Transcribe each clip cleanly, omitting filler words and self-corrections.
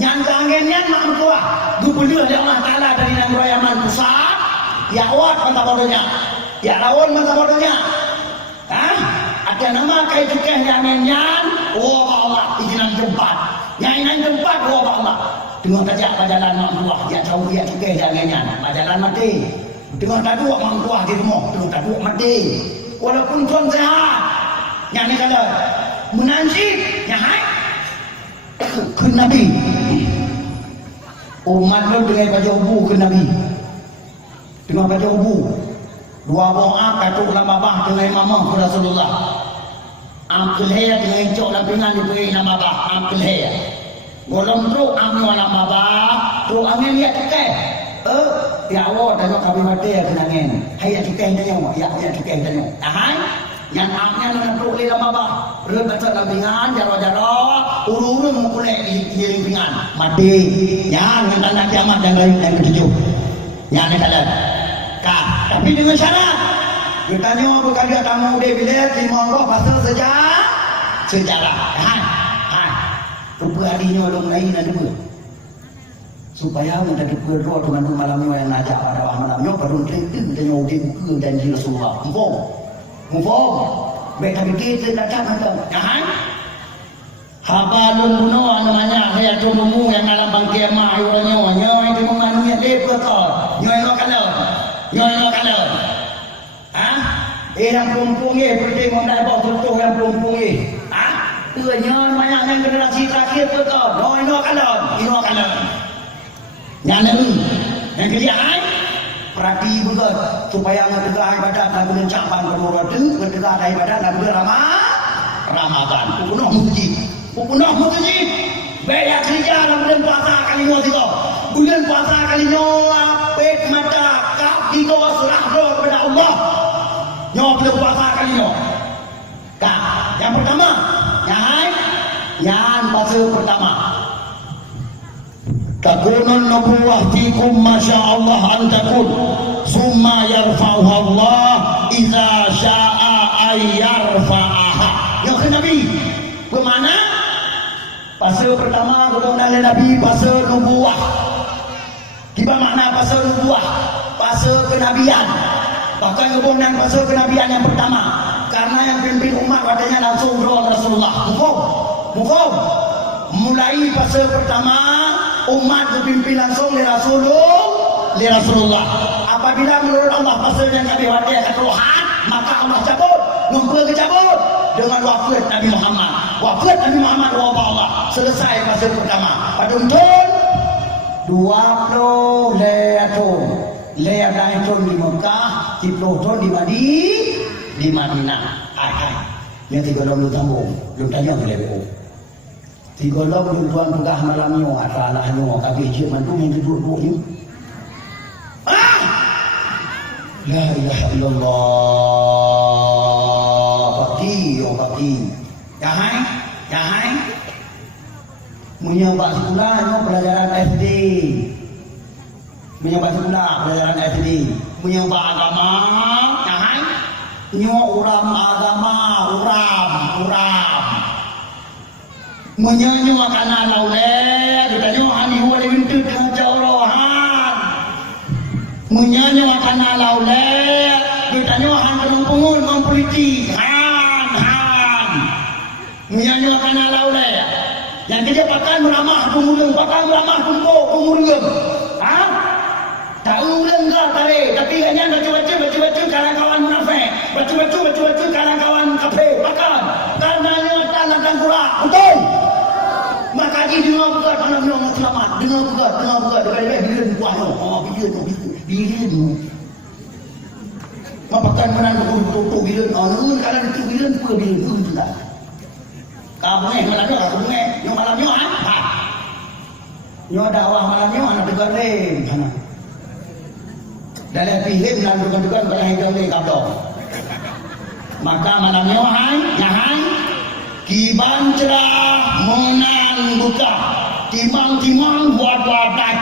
Yang kangen mak kuah. Du belah dia Allah Taala dari nang royaman pusat. Ya awak mata bodohnya. Ya lawan mata bodohnya. Ada nama kai tukeh yang nyan. Oh Allah izinan jempat. Yang nyan jempat oh Allah. Tengok tajak pajalan mak kuah. Ya tahu dia tukeh yang nyan. Pajalan mati. Tengok tadu mak kuah di rumah. Tengok tadu mati. Walaupun tuan sehat. Yang ni kata menansi yang hai. Ke Nabi umat lu dengan baju ubu ke Nabi dengan baju ubu dua boa katuk lama bah dengan mamang ke Rasulullah ambil haya dengan cok lapingan diberi nama bah ambil haya golong truk ambil nama bah truk angin lihat cukai ya Allah tengok kami mati ya kenangin haya cukai tanya ya haya cukai tanya ahai yang amnya dengan truk li nama bah rem baca lapingan jaro-jaro urung-urung mukulek di ringpingan mati ya dengan tanda kiamat yang ketujuh yang ni kalian tapi dengan syarat dia tanya berkali tamu dia bila terima Allah pasal sejarah rupa hadinya orang lain ada dua supaya kita berdoa dengan malamnya yang najak pada malamnya baru terintip tanya dia buka janji Rasulullah mufong baik tapi kita datang ada habalun bunuh namanya saya tumumu yang dalam bangkai mah ayurannya itu menganunya lepas kau nyoy no kalau yang pelumpung berarti mondai bawa tutuh yang pelumpung nyoy banyak yang generasi terakhir tu kau nyoy no kalau yang kedua perhati juga supaya ngedegah ibadat dan bulan Sya'ban kedua tu ngedegah ibadat dan bulan Ramadan Pupunah mutuji bayar kerja dalam bulan puasa kali nyo tiga bulan puasa kali nyo apet mata kaki kau surah roh kepada Allah nyo bulan puasa kali nyo yang pertama yang puasa pertama takunun nubuwah fikum masyaallah an takun summa yarfa'uha Allah idza sya'a ayyarfa'aha ya Nabi bermakna pasal pertama golongan Nabi pasal nubuwah tiba makna pasal nubuwah pasal kenabian bahkan golongan pasal kenabian yang pertama karena yang pimpin umat katanya langsung Rasulullah mufum mulai pasal pertama umat dipimpin langsung oleh Rasulullah apabila menurut Allah pasal yang kami wadah ketuhan maka Allah cabut ngumpul kecabut dengan wafat Nabi Muhammad wafat Allah selesai fase pertama pada untun 20 leatun di Mekah 10 tahun di Madinah yang 30 tambung belum tanya ke LBO 30 belum tuan pegah malamnya asalahnya kaki ciuman tu yang kedua-dua ni la ilaha illallah bakti Jahai menyebab sekolah pelajaran SD menyebab agama Jahai uram agama uram menyanyi makanan lauleh ditanya hani wali wintu dengan jaurohan menyanyi makanan lauleh ditanya han penungpungun mempolitik menyanyi makanan lauleh yang kerja pakai meramah pemulung tahu lenggah tarik tapi hanya baca-baca kawan-kawan munafik baca-baca kawan-kawan kafir makan karenanya tangan kurang betul maka dia dengar buka tangan orang selamat dengar buka dekat bilen buah bilen makan menang betul bilen kalau itu bilen pun bilen tak kamu malamnya aku nyo malamnya nyo dakwah malamnya anak dekat lain dalam pilih dan dukan-dukan pada hidup ni kabel maka malamnya hai kiban cerah menang buka timang buat dapat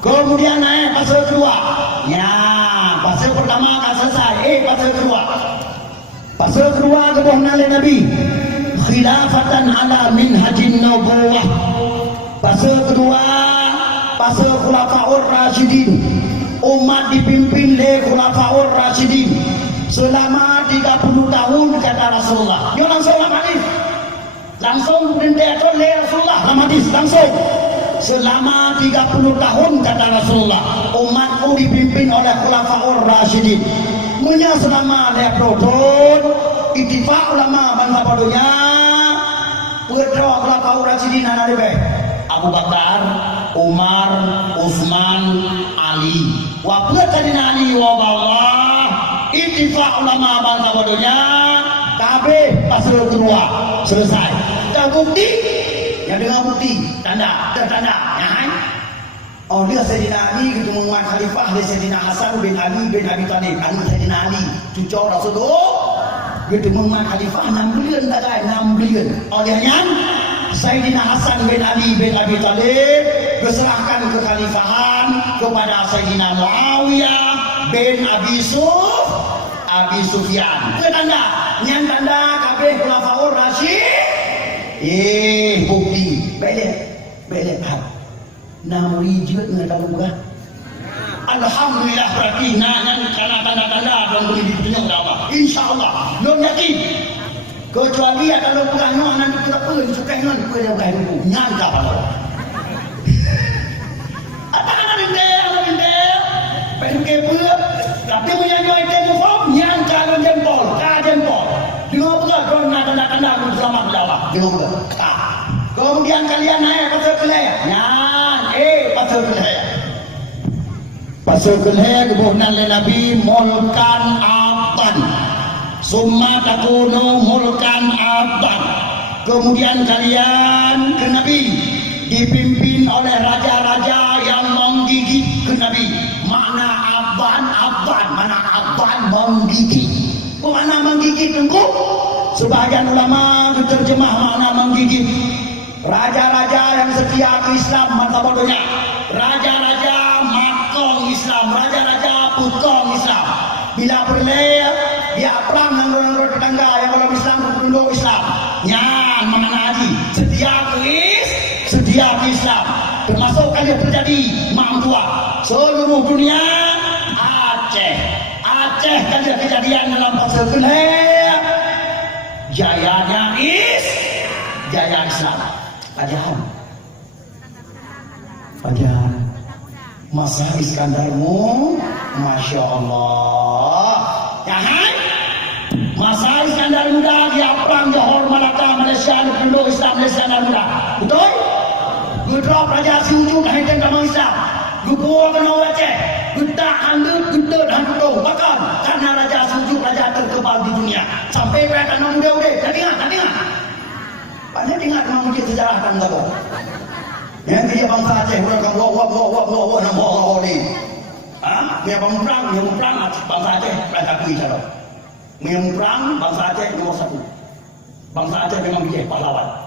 kemudian naik pasal kedua pasal pertama akan selesai pasal kedua kebohongan Nabi khilafatan ala minhajin nubuwah. Fase kedua, fase khulafaur rasyidin. Umat dipimpin oleh khulafaur rasyidin selama 30 tahun kata Rasulullah. Dia langsung hadis. Langsung perintah oleh Rasulullah hadis langsung. Selama 30 tahun kata Rasulullah, umatku dipimpin oleh khulafaur rasyidin. Munya selama dia protun ittifaq ulama bangsa padunya putra khulafaur rasyidin ana lebih Abu Bakar, Umar, Utsman, Ali. Wa putra Ali wa Allah ittifaq ulama bangsa padunya kabeh pasal kedua selesai. Dah bukti yang dengan bukti tanda ya kan. Oh dia Sayyidina Ali gitu menguat khalifah dia Sayyidina Hasan bin Ali bin Abi Thalib. Ali Sayyidina Ali cucu Rasulullah gitu menguat khalifah 6 bulan tak ada 6 bulan. Olehnya Sayyidina Hasan bin Ali bin Abi Thalib berserahkan kekhalifahan kepada Sayyidina Muawiyah bin Abi Sufyan. Itu tanda yang tanda kabeh khulafaur rasyid. Bukti belek nama rijut dengan tahu bukan? Alhamdulillah berarti nak karena tanda-tanda dan boleh ditunjuk oleh Allah. InsyaAllah belum yakin. Kecuali kalau bukan nanti kita pun suka dengan kuih yang bukan itu nyangka pada. Apa kan bendel? Pakai pula. Tapi punya join telefon nyangka dengan jempol, jempol. Dengar pula kau nak tanda-tanda bersama Allah. Dengar pula. Kemudian kalian naik pasal kelaya. Pasal kelaya. Pasal kelaya kebunan Nabi mulkan abdan. Summa takunu mulkan abdan. Kemudian kalian ke Nabi dipimpin oleh raja-raja yang menggigit ke Nabi. Makna abdan, mana abdan menggigit. Mana menggigit engkau? Sebahagian ulama terjemah makna menggigit. Raja-raja yang setia ke Islam mantap bodohnya. Raja-raja makong Islam, raja-raja putong Islam. Bila perleh dia perang dengan tetangga yang belum Islam berpenduk Islam. Nyan mana haji setia ke Islam. Termasuk kali terjadi Mam Tua seluruh dunia Aceh kali kejadian dalam pasal keleh. Jaya Islam. Pajahan Masa Iskandarmu Masya Allah ya kan? Masa Iskandar Muda dia perang Johor Malaka Malaysia Penduduk Islam Iskandar Muda betul? Gudra Raja Siujung Haiden Kamang Islam Gupur kena Aceh Gedak handut gedut hantu bahkan karena Raja Siujung Raja terkebal di dunia sampai pada anak muda tak ingat banyak ingat memang mungkin sejarah kan tak tahu. Yang dia bangsa Aceh mereka wah nama ni. Dia perang bangsa Aceh mereka akui cara. Perang bangsa Aceh nomor 1. Bangsa Aceh memang bijak pahlawan.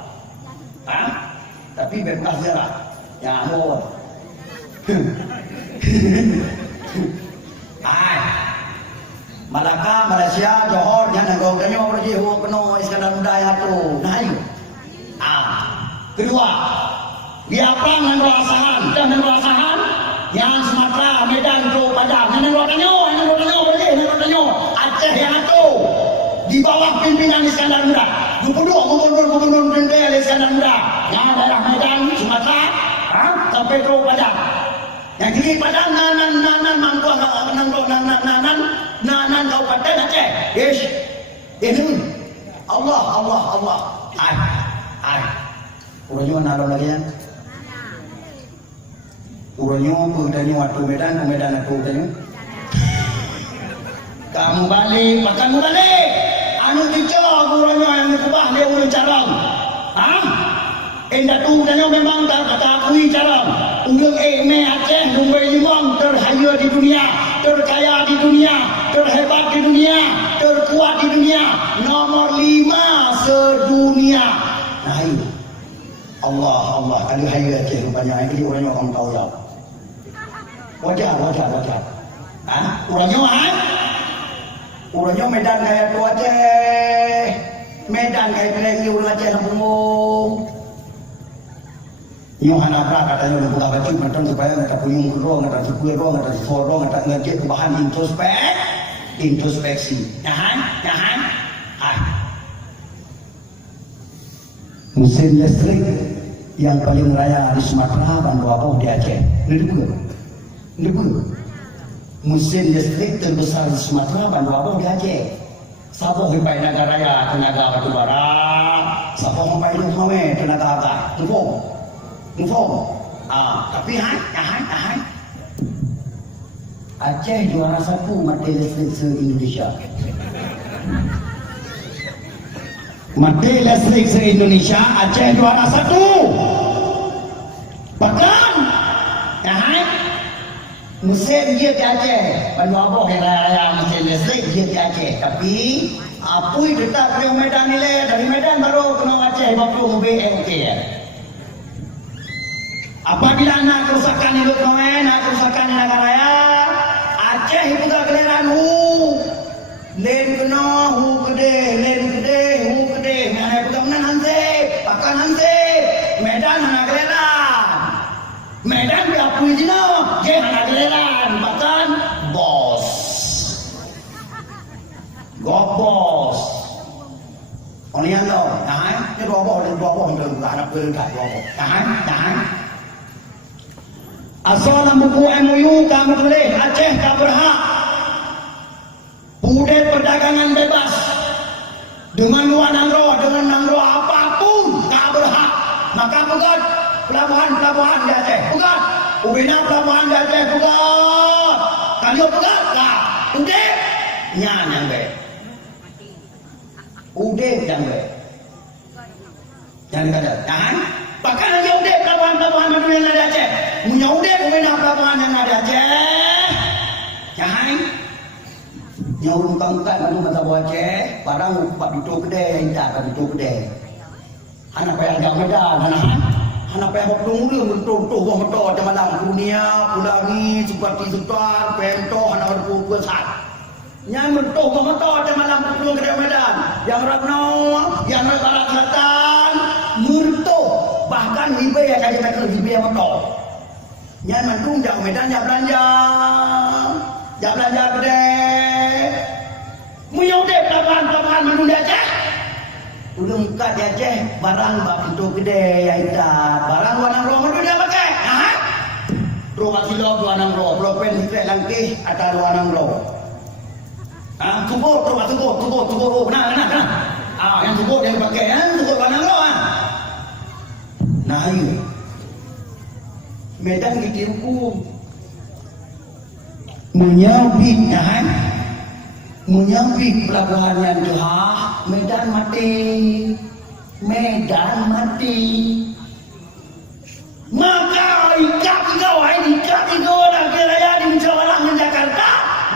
Tapi bekas sejarah. Ya mau. Malaka, Malaysia, Johor, jangan kau tanya orang je penuh Iskandar Muda yang tu. Kedua, dia perang dengan Rasahan, yang Sumatera, Medan, Johor, Padang, yang Tanyo, Aceh yang itu di bawah pimpinan Iskandar Muda. Gubernur jenderal Iskandar Muda, yang daerah Medan, Sumatera, sampai Johor, Padang. Yang kiri Padang, nanan Kabupaten Aceh. Ini Allah. Urunyo nalo lagi ya. Urunyo pengdanyo waktu Medan aku urunyo. Kamu balik. Anu tiga urunyo yang dikubah dia urun carang. Endak tu urunyo memang tak kata akui carang. Urun me Aceh nombor 5 terhaya di dunia, terkaya di dunia, terhebat di dunia, terkuat di dunia, nomor 5 sedunia. Nah ini. Allah kali hayat Aceh rupanya ini orangnya orang tahu ya. Wajar. Orangnya Medan kayak tu Aceh. Medan kayak Melayu Aceh Lampung. Yung hanapra katanya udah buka baju menton supaya nggak punya ruang, nggak suku ruang, nggak sorong, nggak ngejek bahan introspeksi. Jahan. Mesin listrik yang paling raya di Sumatera, Bantu Apa di Aceh. Ini juga. Mesin listrik terbesar di Sumatera, Bantu Apa di Aceh. Sapo hipai negara raya tenaga batu bara, sapo hipai Lumawe tenaga apa? Mufong. Tapi Jahan. Aceh juara 1 mati listrik se-Indonesia. Mati listrik se-Indonesia, Aceh juara 1. Bahkan Jahan mesin dia di Aceh, Bantu Apa yang raya mesin listrik dia di Aceh. Tapi Apui dekat dari Medan nilai, dari Medan baru kena Aceh 50 BMK. Apabila nak kerusakan hidup kami, nak kerusakan negara raya, Aceh itu tak keliran len kena hu gede, mana pegang nan hanse, pakan hanse, Medan nak keliran, Medan diakui dina, je nak keliran, bahkan bos, bos. Orang yang lo, ni dua bos ni anak berdekat dua bos, tahan. Asal buku MOU kamu boleh Aceh tak berhak budaya perdagangan bebas dengan luar nangro apapun tak berhak. Maka pegat pelabuhan di Aceh, pegat Ubina pelabuhan di Aceh, pegat Kalio pegat lah udah nyan yang baik udah yang baik jangan kata tahan. Bahkan lagi udah pelabuhan mana yang ada Aceh. Punya udah Ubina pelabuhan yang ada Aceh. Jangan nyawa bukan madu mata buah Aceh. Barang pak itu gede, indah pak itu gede. Anak payah agak Medan, anak payah hok dulu mentok motor macam malam dunia, pulangi seperti sultan, pento anak berpuasa. Yang mentok motor macam malam pulang ke Medan. Yang Rabno, yang Barat Selatan, mentok. Bahkan Hibay yang kaji takut Hibay yang mentok. Yang mendung jauh Medan jak belanja gede. Menyodek pelabuhan mendung di Aceh. Ulung kat di Aceh barang bak itu gede yang ikat. Barang warna roh mendung dia pakai. Roh kilo warna roh. Propen hikret langkih atau warna roh. Tunggu. Benar. Yang tunggu dia pakai. Tunggu warna roh. Nah, ini Medan dihukum menyambit pelabuhan yang jahah. Medan mati. Maka ikat tiga orang kerajaan di Musyawarah di Jakarta.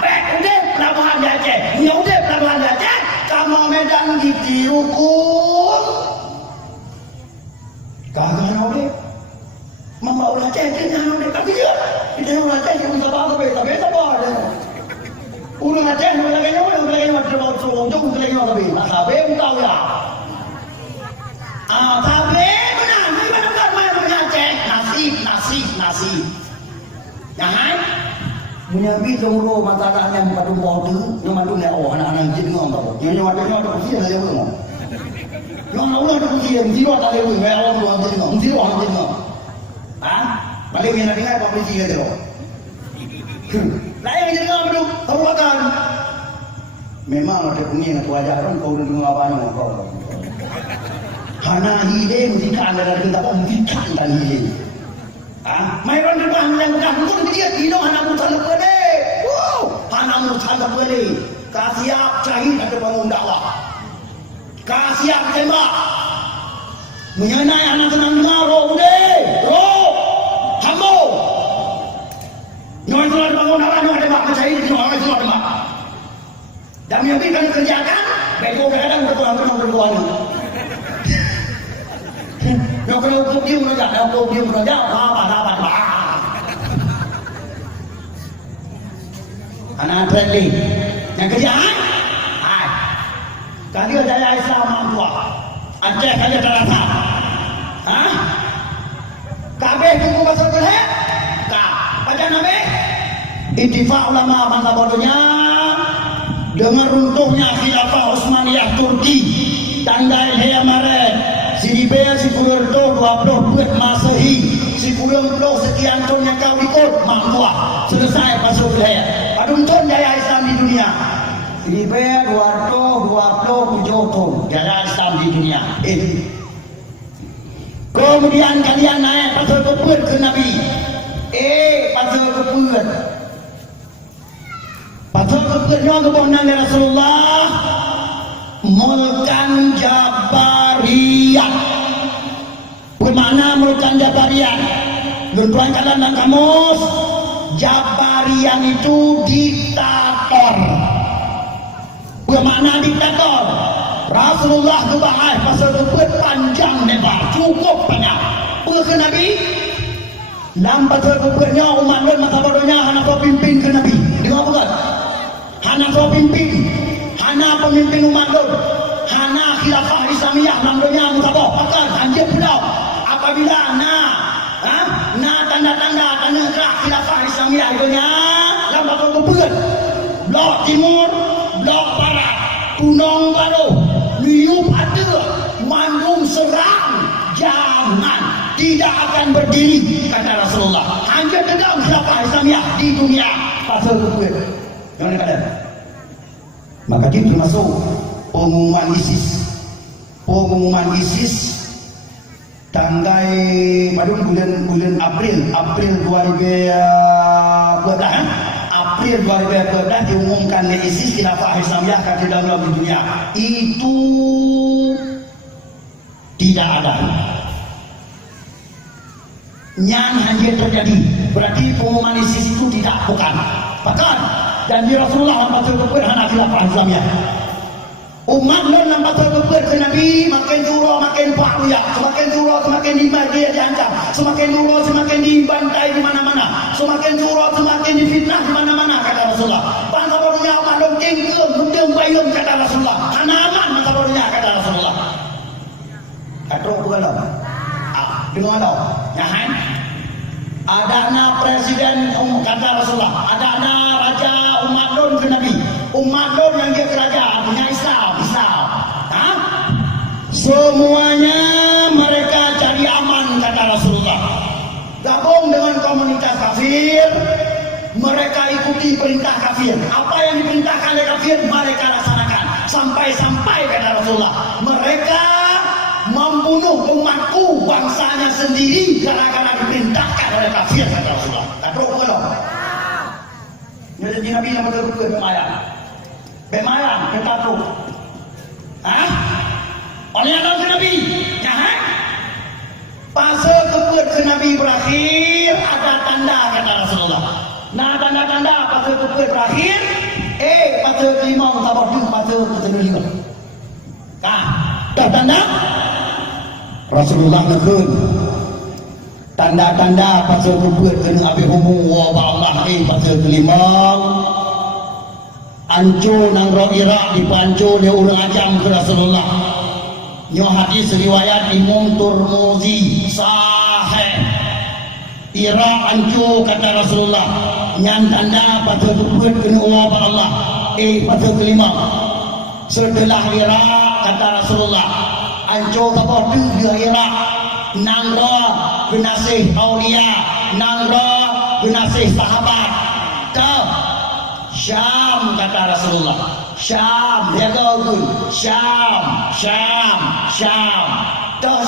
Baik udah pelabuhan di Aceh, udah pelabuhan di Aceh. Kamu Medan dihukum. Kagak ada. Mama ulah Aceh jangan ada tapi dia. Kita ulah Aceh kita tahu tapi sabar. Ulah Aceh ulah lagi terbawa suruh jom lagi tapi. Tak sabe tahu ya. Sabe benar. Mana Aceh nasib. Jangan menyambi jongro masalah yang pada bawah tu, yang mandu ni anak-anak jadi ngom tahu. Yang ada kursi ada lewe. Yang Allah ada kursi yang jiwa tak lewe, orang luar jadi ngom, jiwa orang jadi ngom. Balik yang dengar apa polisi dia tu. Lain jadi ngom tu, perbuatan. Memang ada punya kewajaran kau dengar apa yang kau. Hana hilang musikan ada kita apa musikan dan hilang. Mayron di bawah yang bukan dia hidup anak muda lepas ni. Anak muda lepas ni. Kasiap cahit ada bangun dakwah. Kasiap tembak. Menyenai anak senang dengar roh ni. Roh. Hambo. Nyawa surat bangun dakwah nyawa tembak cahit nyawa surat tembak. Dan menyebabkan kerjakan. Bego kadang berkurang berdua ni. Kalau kau dia menajak, apa. Anak trending, yang kerjaan, kali jaya Islam tua. Aceh kaya terasa. Hah? Kabeh tunggu pasal berhak? Tak. Baca Nabi? Ittifaq ulama masa bodohnya dengan runtuhnya khilafah Utsmaniyah Turki tandai hea mare si Ribe si Purdo 20 buat Masehi si Purdo sekian tahun yang kau ikut makmuah selesai pasal hea padung tahun jaya Islam di dunia si Ribe 27 tahun jaya Islam di dunia kemudian kalian naik pasal keput ke Nabi pasal keput pasal keputnya kebohongan dari Rasulullah mulkan Jabariyah. Bermakna mulkan Jabariyah? Tuan kalian dalam kamus, Jabariyah itu diktator. Bermakna diktator. Rasulullah tu bahas pasal keput panjang lebar, cukup banyak. Ke Nabi, dalam pasal keputnya umat dan masa bodohnya hana kau pimpin ke Nabi. Dengar bukan? Hana kau pimpin, hana pemimpin umat lu, hana khilafah Islamiyah namanya musabah. Maka anjir pulau apabila tanda-tanda khilafah Islamiyah itunya dalam bakal keput blok timur, blok barat, Gunung Baru, Niup ada, Mandung serang, jangan, tidak akan berdiri kata Rasulullah. Anjir tegak khilafah Islamiyah di dunia pasal keput. Jangan kata. Maka dia termasuk pengumuman ISIS tanggal pada bulan April 2012 diumumkan oleh ISIS khilafah Islamiyah kata dalam dunia itu tidak ada. Yang hanya terjadi berarti pengumuman ISIS itu bukan. Bahkan janji Rasulullah pasal keput hana khilafah Islamiyah. Umat non pasal keput ke Nabi makin jura makin pakuya, semakin jura semakin dia diancam, semakin jura semakin dibantai di mana-mana, semakin jura semakin difitnah di mana-mana kata Rasulullah. Bangsa barunya umat dong tinggal mendem bayum kata Rasulullah. Hana aman masa barunya kata Rasulullah. Katrok bukan lo? Dengar lo? Nyahan? Adanya presiden kata Rasulullah, adanya raja umat don ke Nabi, umat don yang dia kerajaan punya Islam. Semuanya mereka cari aman kata Rasulullah. Gabung dengan komunitas kafir, mereka ikuti perintah kafir. Apa yang diperintahkan oleh kafir mereka laksanakan. Sampai-sampai kata Rasulullah, mereka membunuh umatku bangsanya sendiri gara-gara diperintahkan oleh kafir kata Rasulullah. Tak tahu apa dong? Jadi Nabi yang betul-betul bemayang, kita tahu. Oleh Allah ke Nabi, jangan. Pasal keput ke Nabi berakhir ada tanda kata Rasulullah. Nah tanda-tanda pasal keput berakhir, pasal kelima tabah tu pasal kelima. Dah tanda. Rasulullah nekun tanda-tanda pasal keput kena habis umum wa Allah pasal kelima ancur nang roh Iraq dipancur dia orang ajam ke Rasulullah. Nyo hadis riwayat Imam Turmuzi sahih. Iraq ancur kata Rasulullah. Nyan tanda pasal keput kena wa Allah pasal kelima. Setelah Iraq kata Rasulullah ancur kapal tu dia Iraq nangro benasih aulia nangro benasih sahabat ke Syam kata Rasulullah. Syam dia gaul Syam dah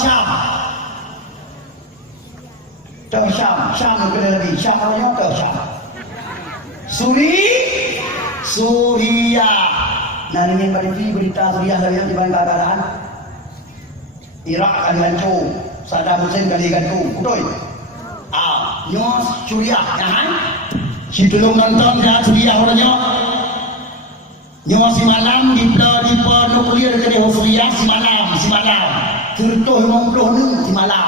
Syam kena lagi Syam namanya ke Syam Suria nah ingin berita Suriah yang di bawah keadaan Iraq akan hancur, Saddam Hussein kali gantung, betul? Nyos Suriah, jangan? Si belum nonton dah Suriah orangnya. Nyos si malam di nuklir ke dia Suriah si malam. Tertuh 50 si malam.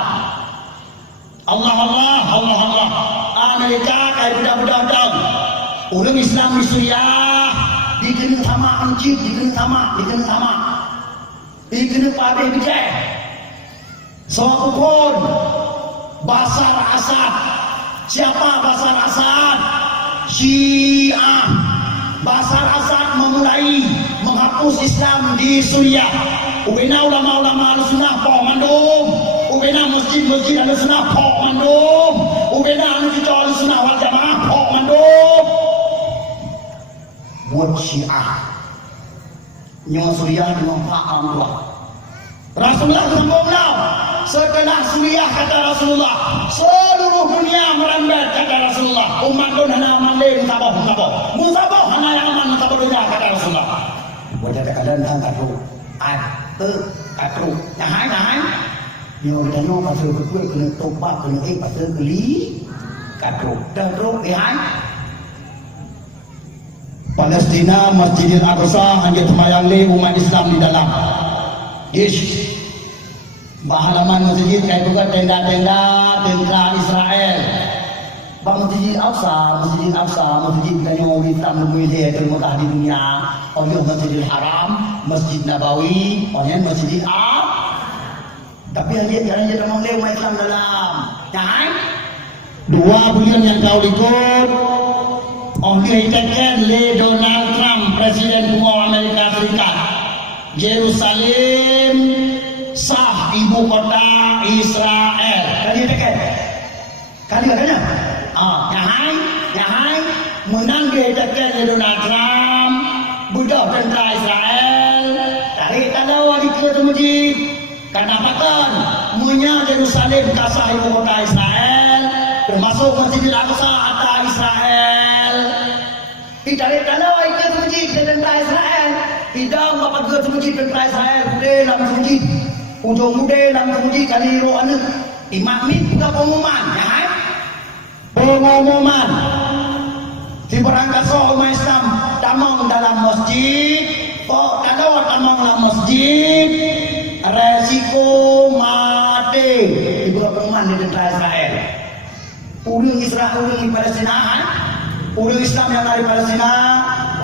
Allah. Amerika kayak budak-budak. Orang Islam di Suriah dikena sama anjing, dikena sama. Kena padeh bijak. Suatu pun Basar Asad. Siapa Basar Asad? Syiah. Basar Asad memulai menghapus Islam di Suriah. Ubena ulama-ulama Ahlussunnah poh mandum. Ubena masjid-masjid Ahlussunnah poh mandum. Ubena anu kita Ahlussunnah wal Jamaah poh mandum. Buat Syiah. Nyawa Suriah dengan faham Allah. Rasulullah sambung setelah Suriah kata Rasulullah, seluruh dunia merambat kata Rasulullah. Umat pun hana aman lain musabah. Musabah hana yang aman musabah dunia kata Rasulullah. Wajah keadaan hang katru. Katru. Nyahai. Nyo danyo pasal kedua kena tobat kena pasal keli katru. Dan terus hai. Palestina Masjidil Aqsa hanya semayang umat Islam di dalam. Yes. Bahalaman masjid kayak juga tenda-tenda tentara Israel. Bang Masjid Aqsa masjid kanyo Islam lebih dia termegah di dunia. Oleh Masjidil Haram, Masjid Nabawi, oleh Masjidil Tapi hanya jangan jadi orang umat Islam dalam. Jangan. 2 bulan yang kau ikut. Oleh tekan le Donald Trump, Presiden Semua Amerika Serikat. Yerusalem sah ibu kota Israel. Kali tekan. Kali katanya. Nyahai menang dia tekan le Donald Trump. Budak tentara Israel. Tarik kalau di ke masjid. Kenapa munya Yerusalem kasah ibu kota Israel. Termasuk Masjidil Aqsa kata Israel. Tarik kalau ikut masjid tentara Israel. Tidak dapat ke masjid tentara Israel. Budaya dalam masjid. Ujung budaya dalam masjid kali roh anak. Imam ni juga pengumuman. Pengumuman. Si berangkat umat Islam tamang dalam masjid. Kalau tamang dalam masjid. Resiko mati. Ibu pengumuman di tentara Israel. Orang Israel, orang di Palestina. Orang Islam yang dari Palestina.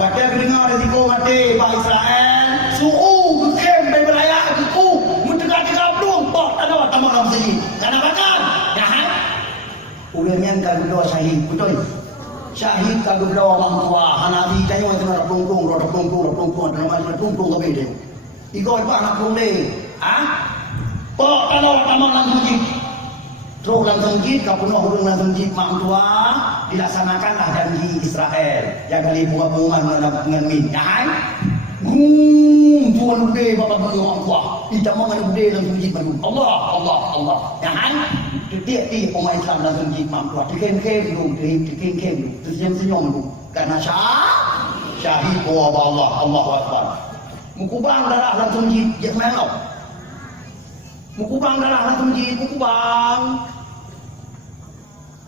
Wakil dengar resiko mati Pak Israel. Suhu kem dari beraya aku. Mentegak-tegak belum. Tak ada tamang dalam masjid. Kenapa kan? Jahat. Orang yang kalau syahid. Betul. Syahid kalau orang tua. Hanabi tanya macam mana pelung-pelung. Dalam pelung-pelung lebih dia. Ikut Pak anak pelung dia. Pak kalau tamang dalam masjid. Terus dalam masjid, kau penuh hurung dalam masjid mak tua, dilaksanakanlah janji Israel. Yang kali buat pengumuman dengan min. Jangan. Tuan udah bapak penuh orang tua. Tidak mau ada udah dalam masjid baru. Allah. Jangan. Tiap-tiap umat Islam dalam masjid mak tua. Dikem-kem dulu. Tersenyum-senyum dulu. Karena syahid Allah. Allahu Akbar. Mukubang darah dalam masjid. Dia semayang tau. Mukubang darah dalam masjid. Mukubang.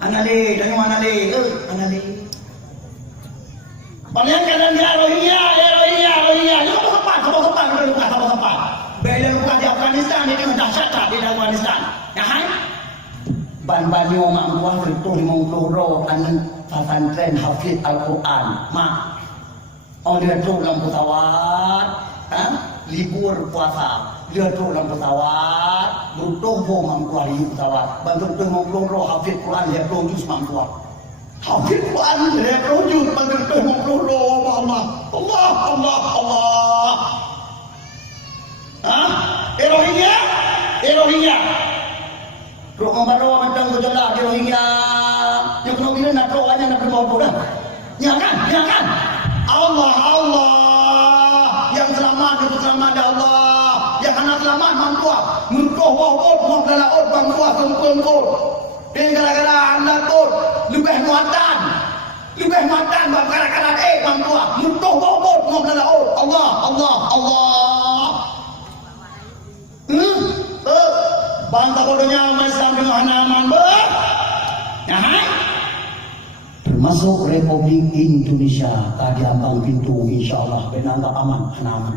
Anale. Paling kadang dia Rohingya. Kamu sempat. Bela luka di Afghanistan ini dahsyat di Afghanistan. Ya kan? Ban-banyo mak buah tertuh 50 roh anak pesantren hafiz Al-Quran. Mak. Dia tu dalam pesawat. Libur puasa. Dia tu dalam pesawat. Butuh mak buah di pesawat. Bantu 50 roh hafiz Quran dia tu juz mak buah. Hafiz Quran dia tu juz bantu 50 roh Allah. Rohingya. Roh baru macam tu jelas Rohingya. Yang kena bila nak roh aja nak berbawa dah. Ya kan? Allah. Yang selamat itu selamat Allah. Yang anak selamat mampu. Mentuh wawot mengkala ot mampu sempurna. Gara-gara anda tu lebih muatan bab gara-gara mampu. Mentuh wawot mengkala ot. Allah. Bangsa bodohnya umat Islam dengan hanaman termasuk Republik Indonesia tadi ambang pintu insyaAllah benangga aman hanaman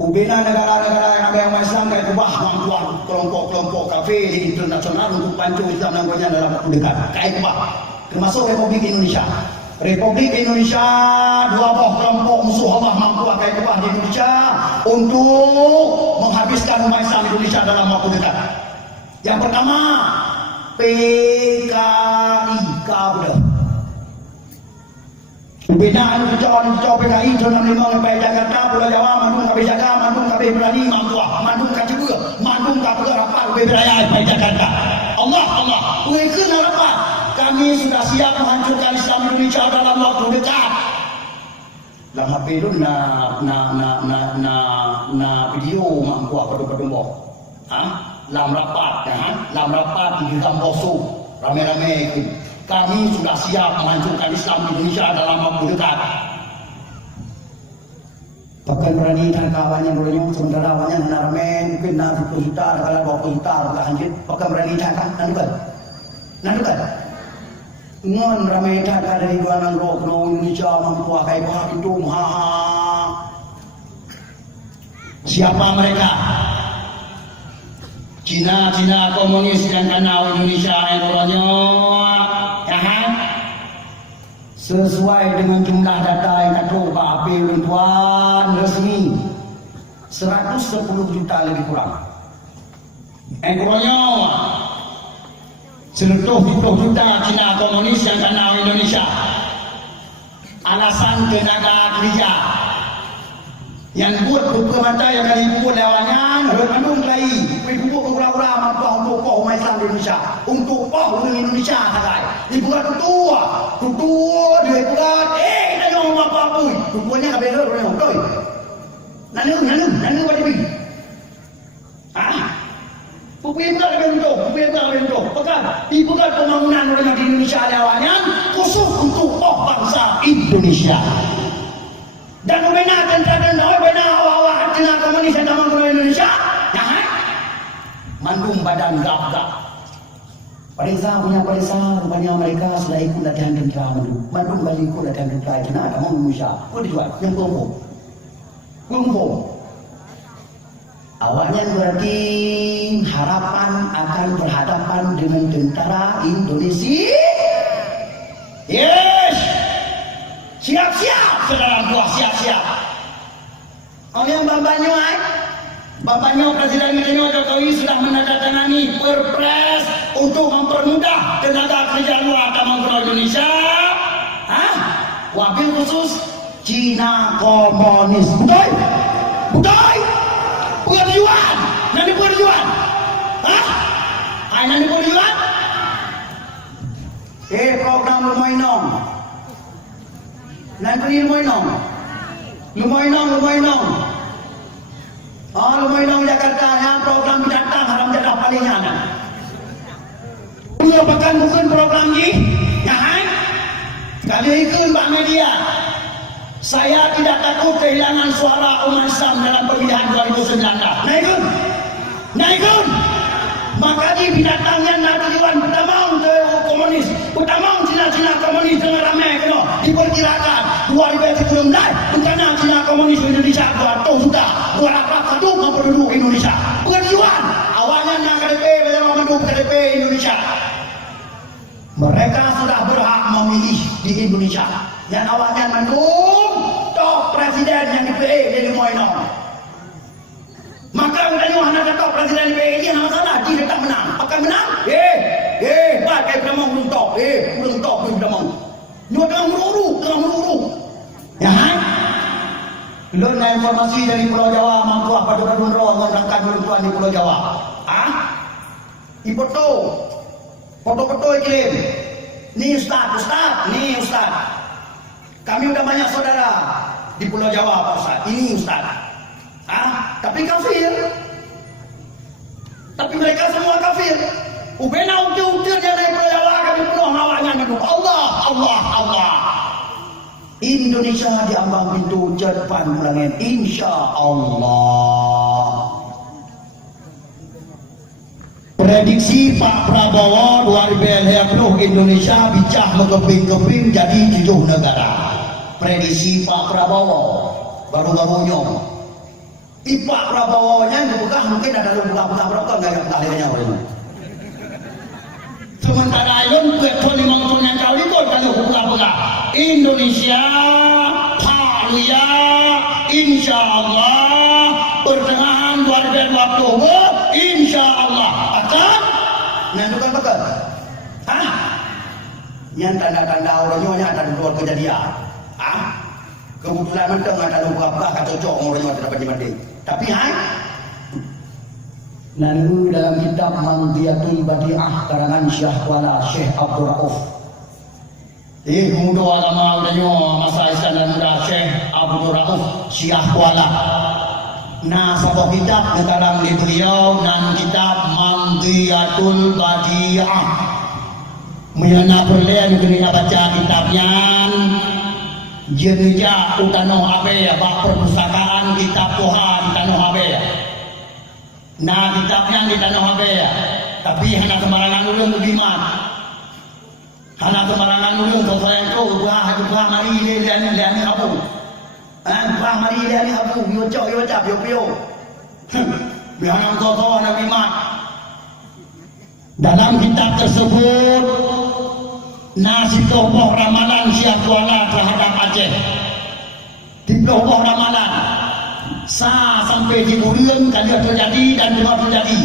ubina negara-negara yang ada umat Islam kayak kubah mampuan kelompok-kelompok kafe internasional untuk pancung Islam yang banyak dalam waktu dekat kayak kubah termasuk Republik Indonesia Republik Indonesia, dua buah kelompok musuh Allah mampu akan kuat di Indonesia untuk menghabiskan umat Islam Indonesia dalam waktu dekat. Yang pertama, PKI Kabel. Pembinaan kecoh PKI Zona 5 sampai Jakarta, Pulau Jawa, Bandung kabeh jaga, Bandung kabeh berani mamtua, Bandung kabeh juga, Bandung kabeh rapat kabeh beraya sampai Jakarta. Allah mereka rapat. Kami sudah siap menghancurkan Islam Indonesia dalam waktu dekat. Dalam HP tu na video mampu apa tu pedembok. Dalam rapat dalam rapat di Kampung Bosu rame-rame itu. Kami sudah siap menghancurkan Islam Indonesia dalam waktu dekat. Pakai berani dan kawannya dulunya sementara awalnya rame mungkin 10 juta kalau 20 juta sudah hancur. Pakai berani dan kan nandukan. Ngon ramai tak dari dua nangrok Indonesia mampu akai bahar itu siapa mereka? Cina komunis yang kenal Indonesia Eropa-nya sesuai dengan jumlah data yang kata Pak Api Tuan resmi 110 juta lebih kurang Eropa-nya seluruh 20 juta Cina komunis yang kenal Indonesia. Alasan tenaga kerja yang buat buka mata yang kali buat lawannya Bandung lagi buat pura-pura mampu untuk kau umat Islam Indonesia untuk kau Indonesia sagai dibuat tutua dia buat dah yang apa-apa tuanya kabel orang toi nanu wajib Pupintar bentuk. Pekan dibuat pembangunan oleh di Indonesia awalnya khusus untuk bangsa Indonesia. Dan benar dan awak dengan komunis yang taman Indonesia, mandung badan gap. Parisa rupanya mereka sudah ikut latihan tentara mandung balik ikut latihan tentara itu nak mau Indonesia. Kau dijual yang kumpul. Awalnya berarti harapan akan berhadapan dengan tentara Indonesia. Yes, siap-siap saudara buah siap-siap. Yang bapaknya Presiden Jokowi sudah menandatangani perpres untuk mempermudah tenaga kerja luar Taman Indonesia. Wabil khusus Cina komunis. Betul. Perjuangan. Nanti perjuangan. Nanti perjuangan. Program lumayan. Nanti lumayan. Lumayan Jakarta yang program datang haram jadah palingnya. Punya bukan program ni. Kali ikut Mbak Media. Saya tidak takut kehilangan suara umat Islam dalam pemilihan 2019. Naikun. Maka di binatangnya nak tujuan pertama untuk komunis, pertama Cina komunis dengan ramai kena diperkirakan 2019 bencana Cina komunis Indonesia 200 juta 201 penduduk Indonesia. Perjuangan awalnya nak KDP penduduk KDP Indonesia. Mereka sudah berhak memilih di Indonesia. Yang awalnya mendukung tok presiden yang dipilih dari Moinong. Maka katanya anak tok presiden dipilih dia nak masalah dia tak menang. Akan menang? Pakai pertama belum tok. Dia tengah meruru. Ya kan? Belum informasi dari Pulau Jawa mampu apa pada Dunro mengangkat bantuan di Pulau Jawa. Foto kirim. Ni Ustaz. Kami udah banyak saudara di Pulau Jawa Pak Ustaz. Ini Ustaz. Tapi kafir. Tapi mereka semua kafir. Ubena utir dia dari Pulau Jawa kami penuh awaknya ngadu. Allah. Indonesia diambang pintu depan pulangan insya Allah. Prediksi Pak Prabowo 2020 Indonesia bicah mengkeping-keping jadi 7 negara. Prediksi Pak Prabowo baru-barunya. Pak Prabowo nya dibuka mungkin ada buka berapa enggak yang talirnya orang. Sementara itu buat 5 tahun yang kali kok kalau buka berah. Indonesia Palia insyaallah pertengahan 2020 insyaallah akan menentukan bakal. Hah? Yang tanda-tanda orangnya ada keluar kejadian. Hah? Kebetulan mentang ada berapa kata cocok orangnya tidak dapat dimandi. Tapi lalu dalam kitab Mandiyatul Badi'ah karangan Syahwala Syekh Abdul Rauf. Muda agama udahnya masa Islam dan muda Syekh Abdul Rauf Syahwala. Nah, satu kitab sekarang di beliau dan kitab Mandiyatul Badi'ah. Mengenai perlian kena baca kitabnya. Jenja utano habe bak perpustakaan kitab Tuhan utano habe. Nah kitabnya di tanah habe ya. Tapi hana sembarangan ulun beriman. Hana sembarangan ulun kalau saya itu buah mari lian abu. Buah mari lian abu yo cak yo. Biar kau hana beriman. Dalam kitab tersebut nasib tokoh ramalan Syahwala terhadap Aceh. Tokoh ramalan sampai di Durian kalau terjadi dan tengah terjadi.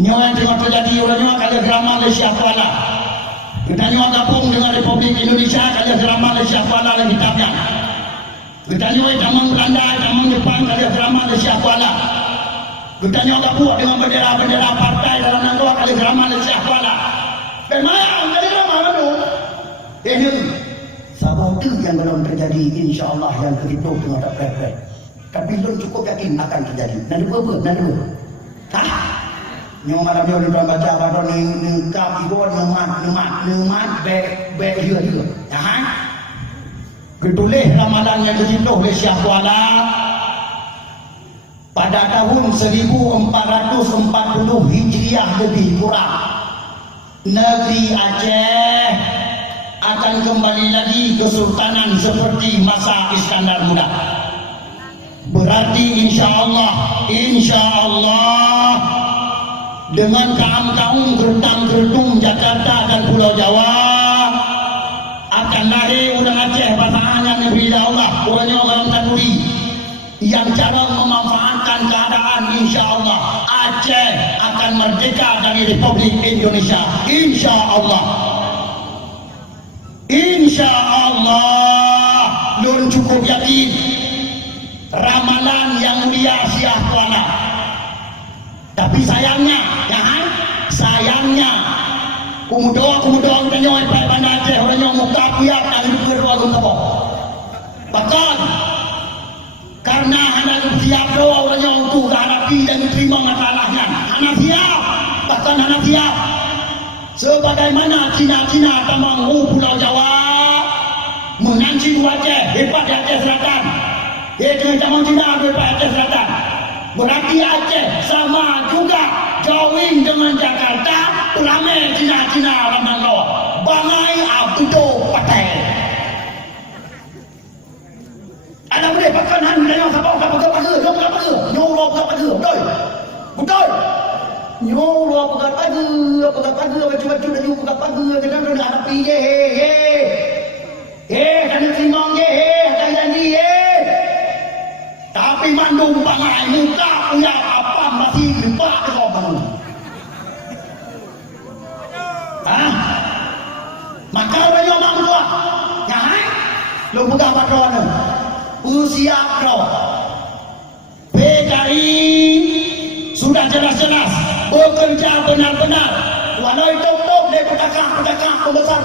Nyawa tengah terjadi orangnya kalau ramal Syahwala. Kita nyawa gabung dengan Republik Indonesia kalau ramal Syahwala dan kitabnya. Kita nyawa zaman Belanda, zaman Jepang kalau ramal Syahwala. Kita nyawa gabung dengan bendera-bendera partai dalam negara kalau ramal Syahwala. Bagaimana kalau ramal itu? Ini sabotase yang belum terjadi insyaallah yang kita tengah tak perfect. Tapi belum cukup yakin akan terjadi. Nanti apa? Hah? Yang malam ni orang baca apa ni kap ibu nemat be dia. Ya kan? Ketulis ramalan yang ditulis oleh Syahwala pada tahun 1440 Hijriah lebih kurang. Negeri Aceh akan kembali lagi kesultanan seperti masa Iskandar Muda. Berarti insyaallah dengan kaum gertang-gertung Jakarta dan Pulau Jawa akan lahir orang Aceh pasangan negeri Allah orangnya orang Tanuri yang cara memanfaatkan keadaan insyaallah Aceh akan merdeka dari Republik Indonesia insyaallah belum cukup yakin ramalan yang mulia Syahwala. Tapi sayangnya kumudoang tanyoy pai Banda Aceh orangnya muka piak dan berdua apa. Bahkan karena hanya siap doa orangnya untuk hadapi dan terima masalahnya. Hana siap. Sebagaimana Cina tamang Pulau Jawa mengancing Aceh hebat di Aceh Selatan. Dengan zaman Cina hebat Aceh Selatan. Berarti Aceh sama juga join dengan Jakarta. Pelame Cina ramang lo. Bangai abudo patai. Ada boleh pakai han dengan kapal nyolo kapal betul. Nyolo pagar baju dan juga pagar dengan ada hadapi kan timang kan janji tapi mandung bangai muka punya apa masih lupa kau bangun. Maka orang yang mampu ya lo buka patroan usia pro PKI sudah jelas bekerja benar-benar walau tok dari pedagang pembesar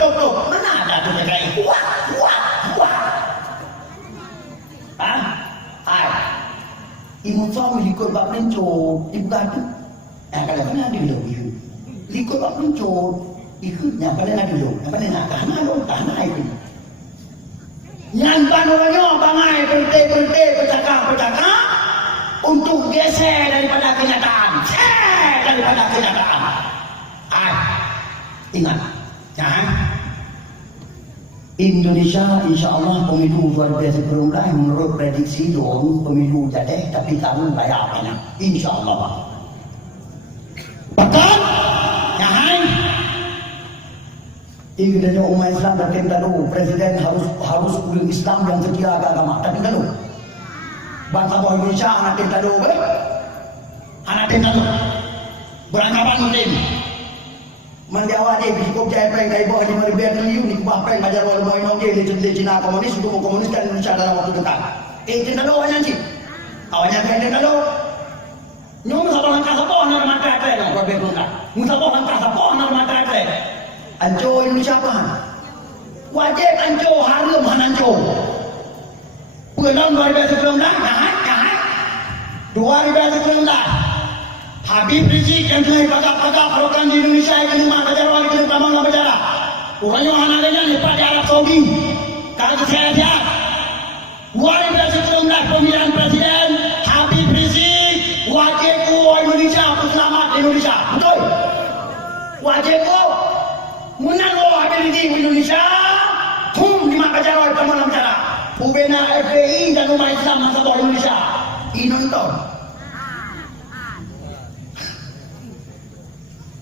tok mana ada tu PKI kuat ibu faham ikut bab lencur ibu gadu kadang-kadang ada dulu ikut bab lencur ikutnya pada nak dulu pada nak kahana itu yang orangnya bangai berhenti bercakap untuk geser daripada kenyataan ingat jangan Indonesia insyaallah pemilu 2019 menurut prediksi dong pemilu jadi tapi tahun bayar banyak insyaallah bahkan jangan Ini umat Islam dan lalu presiden harus ulil Islam yang setia agama. Tapi lalu bangsa Indonesia anak lalu, anak lalu beranggapan muslim. Menjawab dia cukup jaya peng dari bawah 5,000 triliun ni kubah peng ajar orang mau inong dia di Cina komunis untuk mengkomuniskan Indonesia dalam waktu dekat. Lalu awalnya sih, awalnya lalu. Nyom sabah langkah sabah nak mata ada nak problem kita. Musabah langkah sabah nak mata ada. Anjo Indonesia pan. Wajib anjo harum anjo. Pulang 2019 jahat. 2019 Habib Rizik yang kena pagak-pagak program di Indonesia yang kena mak bajar wali kena tamang lah bajar. Orang yang anak-anaknya lepas di Arab Saudi. Kalau kesehatan 2019 pemilihan presiden Habib Rizik wajib ku Indonesia selamat Indonesia. Betul? Wajib ku menang ku Habib Rizik Indonesia. Di mak bajar wali tamang lah bajar. Pembina FPI dan umat Islam masa bawah Indonesia. Inonton.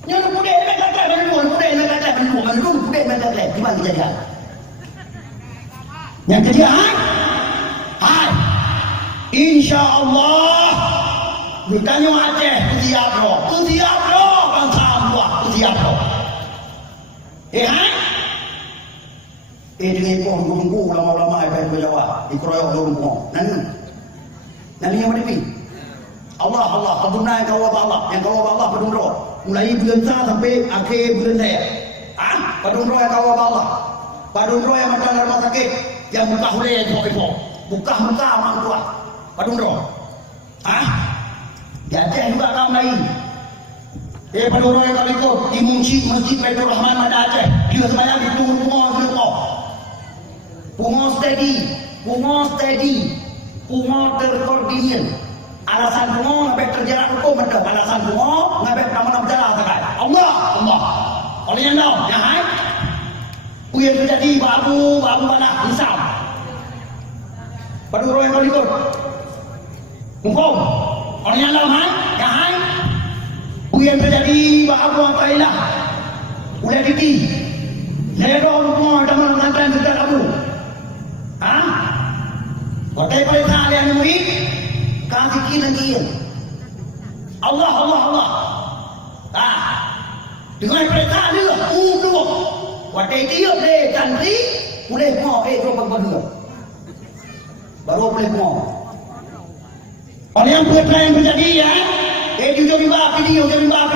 Yang budaya mereka menurun, budaya mereka menurun, budaya mereka gimana kejadian? Yang ketiga, hai, insya Allah, bertanya Aceh, siap roh, bangsa buah, siap roh. Hai, dengan pohon lama-lama yang berjawab, dikeroyok dorong nanti yang berdiri. Allah, keduna yang kau Allah pedunro. Mulai bulan Sa sampai akhir bulan saya. Pedunro yang kau Allah. Pedunro yang macam rumah sakit, yang buka hulai itu. Buka orang tua. Pedunro. Jajah juga kau naik. Pedunro yang kau ikut di Masjid Baitur Rahman Mada Aceh. Dia semayang di bunga steady. Bunga terkoordinir. Alasan bunga ngabek terjalan hukum ada. Alasan bunga ngabek nama-nama jalan sekali. Allah. Oleh yang tahu, ya hai. Yang terjadi babu mana hisab. Pada orang yang kau ikut. Hukum. Oleh yang tahu, ya hai. Yang terjadi babu apa ilah. Udah diti. Lero hukum dalam lantaran sejak kamu. Kotai pada saat yang murid. Kasih lagi Allah. Dengan perintah dia dulu. Watai dia boleh tantri, boleh mau berdua. Baru boleh mau. Oleh yang perintah yang terjadi ya, jujur bimba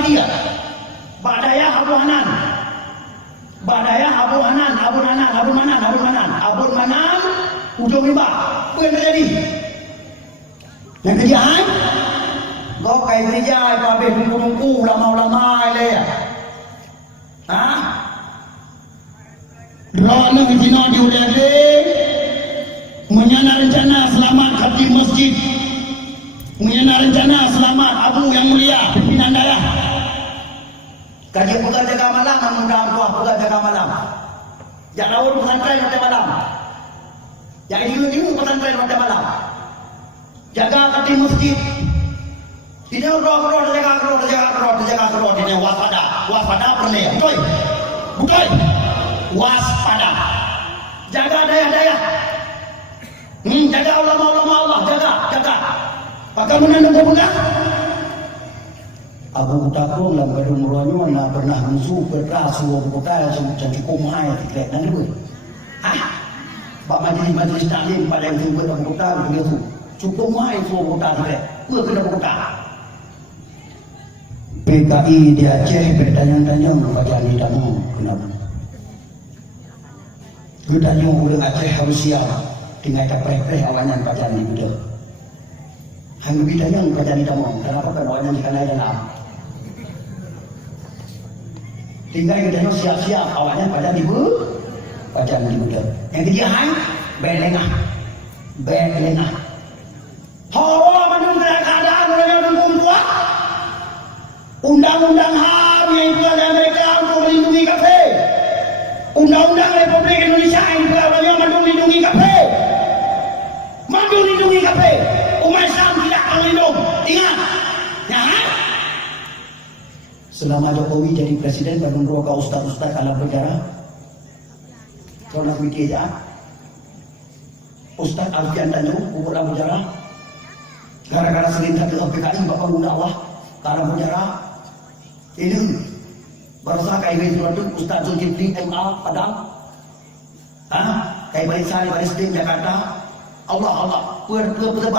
dia. Badaya Abu Hanan. Ujung bimba. Apa yang terjadi? Yang kerjaan kau kayak gereja itu habis tunggu lama-lama le ya. Roh nak zina diulang menyana rencana selamat khatib masjid, menyana rencana selamat Abu yang mulia pimpinan daerah. Kaji bukan jaga malam, mengundang tuah bukan jaga malam. Jak rawat pesantren pada malam. Jak ilmu pesantren pada malam. Jaga khatib masjid. Tidak roh jaga kerod ini waspada perle. Betul. Waspada. Jaga daya. Jaga Allah, jaga. Pakai menandung pegang. Abu Takrum dalam gedung Meronyo nak pernah musuh berkeras suruh kota jadi kumai tiket dan dulu. Pak majlis taklim pada yang tinggal dalam kota begitu. Cukup mai suruh kota saya. Kena kota. PKI di Aceh bertanya-tanya kepada ni tamu kenapa? Bertanya ulang Aceh harus siap dengan tak awalnya pada ni betul. Hanya bertanya kepada ni tamu kenapa kan awalnya dikena dalam. Tinggal bertanya siap-siap awalnya pada ni betul. Yang ketiga belengah. Hawa menunggu keadaan mereka tunggu tua. Undang-undang HAM yang dibuat oleh Amerika untuk melindungi kafe. Undang-undang Republik Indonesia yang dibuat oleh melindungi kafe. Melindungi kafe. Umat Islam tidak terlindung. Ingat. Ya. Selama Jokowi jadi presiden, menurut kau ustaz-ustaz alam negara, Kalau nak fikir je. Ustaz Alfian Tanjung, Kubur Abu Jarrah. Gara-gara sering kata PKI Bapak Guna Allah. Karena Abu Jarrah. Ini. Barasa kai bayi suatu Ustaz Zulkifli MA Padang. Kai bayi saya bayi Slim Jakarta. Allah. Sebab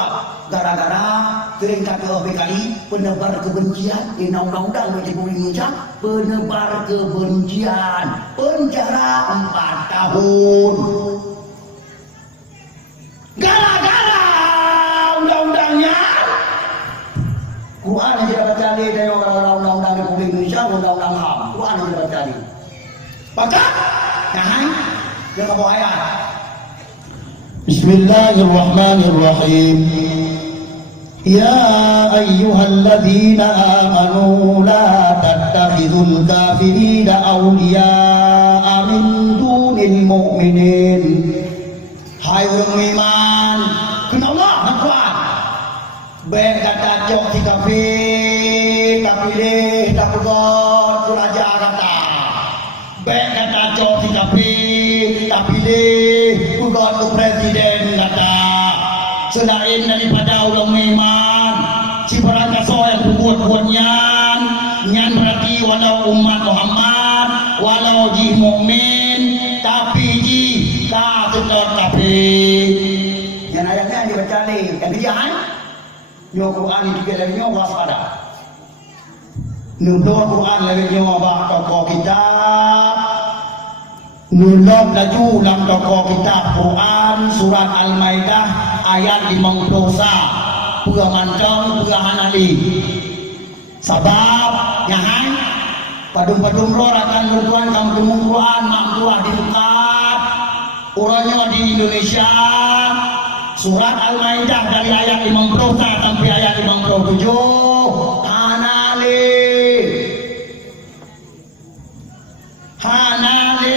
gara-gara sering kata PKI penebar kebencian di undang-undang Republik Indonesia, penebar kebencian, penjara 4 tahun. Gara-gara undang-undangnya Quran yang kita baca ni dari orang-orang undang-undang Republik Indonesia, undang-undang HAM. Quran yang kita baca ni. Maka, dia bawa ayat. Bismillahirrahmanirrahim. Ya ayyuhalladzina amanu la tattakhidhul kafirina awliya'a min dunil mu'minin. Hai orang beriman, kena Allah nak kuat. Baik kata jok si kafir, tak pilih, tak pegot, raja kata. Baik kata jok si kafir, tak pilih, pegot ke presiden kata. Selain daripada orang beriman, si barang kaso yang berbuat nyan berarti walau umat Muhammad, walau ji mukmin, tapi ji kafir kafir. Yang ayatnya dibaca ni, yang kejadian. Nyo Quran ni juga lagi nyo waspada. Nuduh Quran lagi nyo bah toko kitab. Nulok laju dalam toko kitab Quran surat Al-Maidah ayat 50 pura mancang pura hanali. Sebab nyahan padum-padum roh akan Quran kamu Quran mak turah di Mekah. Orangnya di Indonesia. Surat Al-Maidah dari ayat 50 sampai ayat 57 Hanali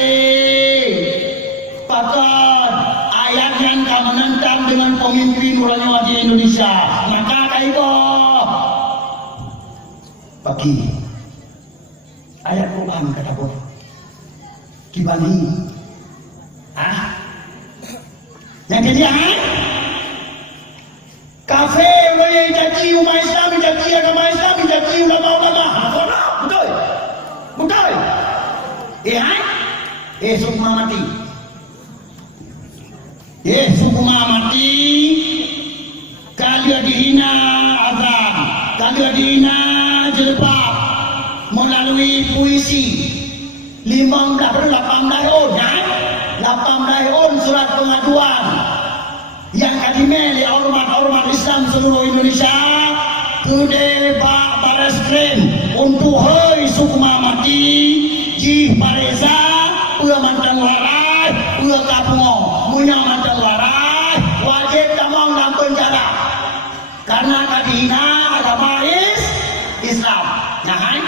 pakat ayat yang kamu menentang dengan pemimpin orangnya di Indonesia maka kaibo pagi ayat Quran kata boleh dibanding yang kejadian kafe boleh janji umat Islam, janji agama Islam, janji ulama-ulama. Betul. Sukma mati. Sukma mati. Kalian dihina azab, kalian dihina jilbab melalui puisi. 18 on surat pengaduan yang kadimeli ormat Islam seluruh Indonesia kude Bareskrim untuk hoi sukma mati jih pareza ua mantang warai ua kapungo munya mantang warai wajib tamang dalam penjara karena kadina agama Islam nahai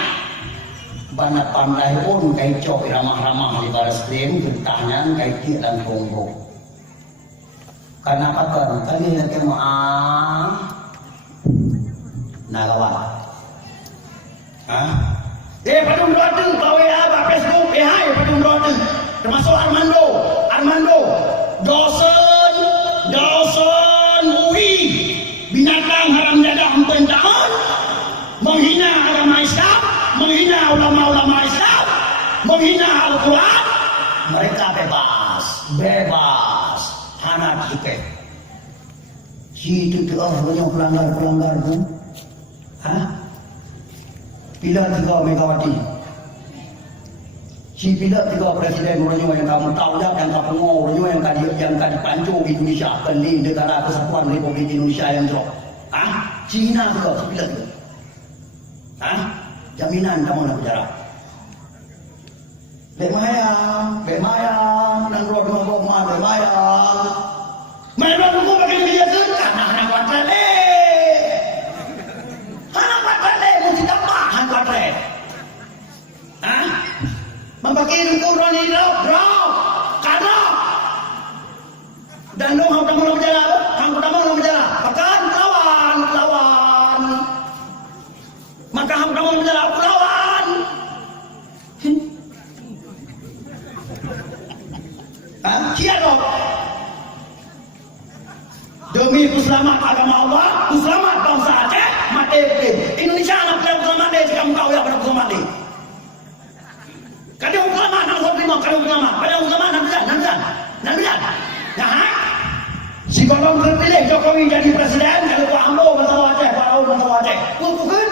banyak pandai pun kai cok ramah-ramah di Bareskrim bertanya kai tiak dan Kongo. Karena apa kan? Kali nak nagawa. Padung dua tu, bawa apa Facebook, hai padung dua tu. Termasuk Armando, Dawson, UI, binatang haram jadah 4 tahun, menghina agama Islam, menghina ulama-ulama Islam, menghina Al-Quran. Mereka bebas. Anak tiket. Si itu banyak pelanggar tu. Pilih 3 Megawati. Si pilih 3 presiden orangnya yang kamu tahu yang kamu orangnya yang dipancung di Indonesia, keling negara kesatuan Republik Indonesia yang jauh. Cina juga si pilih tu. Jaminan kamu nak bicara. Bemayang, nang roh rumah bemayang. Mereka buku bagi media sekat, anak kuatale. Mesti tambah anak kuatale. Membagi itu orang ini roh, karena dan dong hang tamu berjalan, bahkan lawan. Maka hang tamu berjalan lawan. Tiada. Demi kuselamat agama Allah, kuselamat bangsa Aceh, mati betul. Indonesia nak pada kuselamat dia jika kau ya pada kuselamat dia. Kadang kuselamat nak terima, kadang kuselamat. Pada kuselamat nak berjalan. Nah, si kalau terpilih Jokowi jadi presiden, kalau Pak Ambo bangsa Aceh, Pak Raul bangsa Aceh, bukan?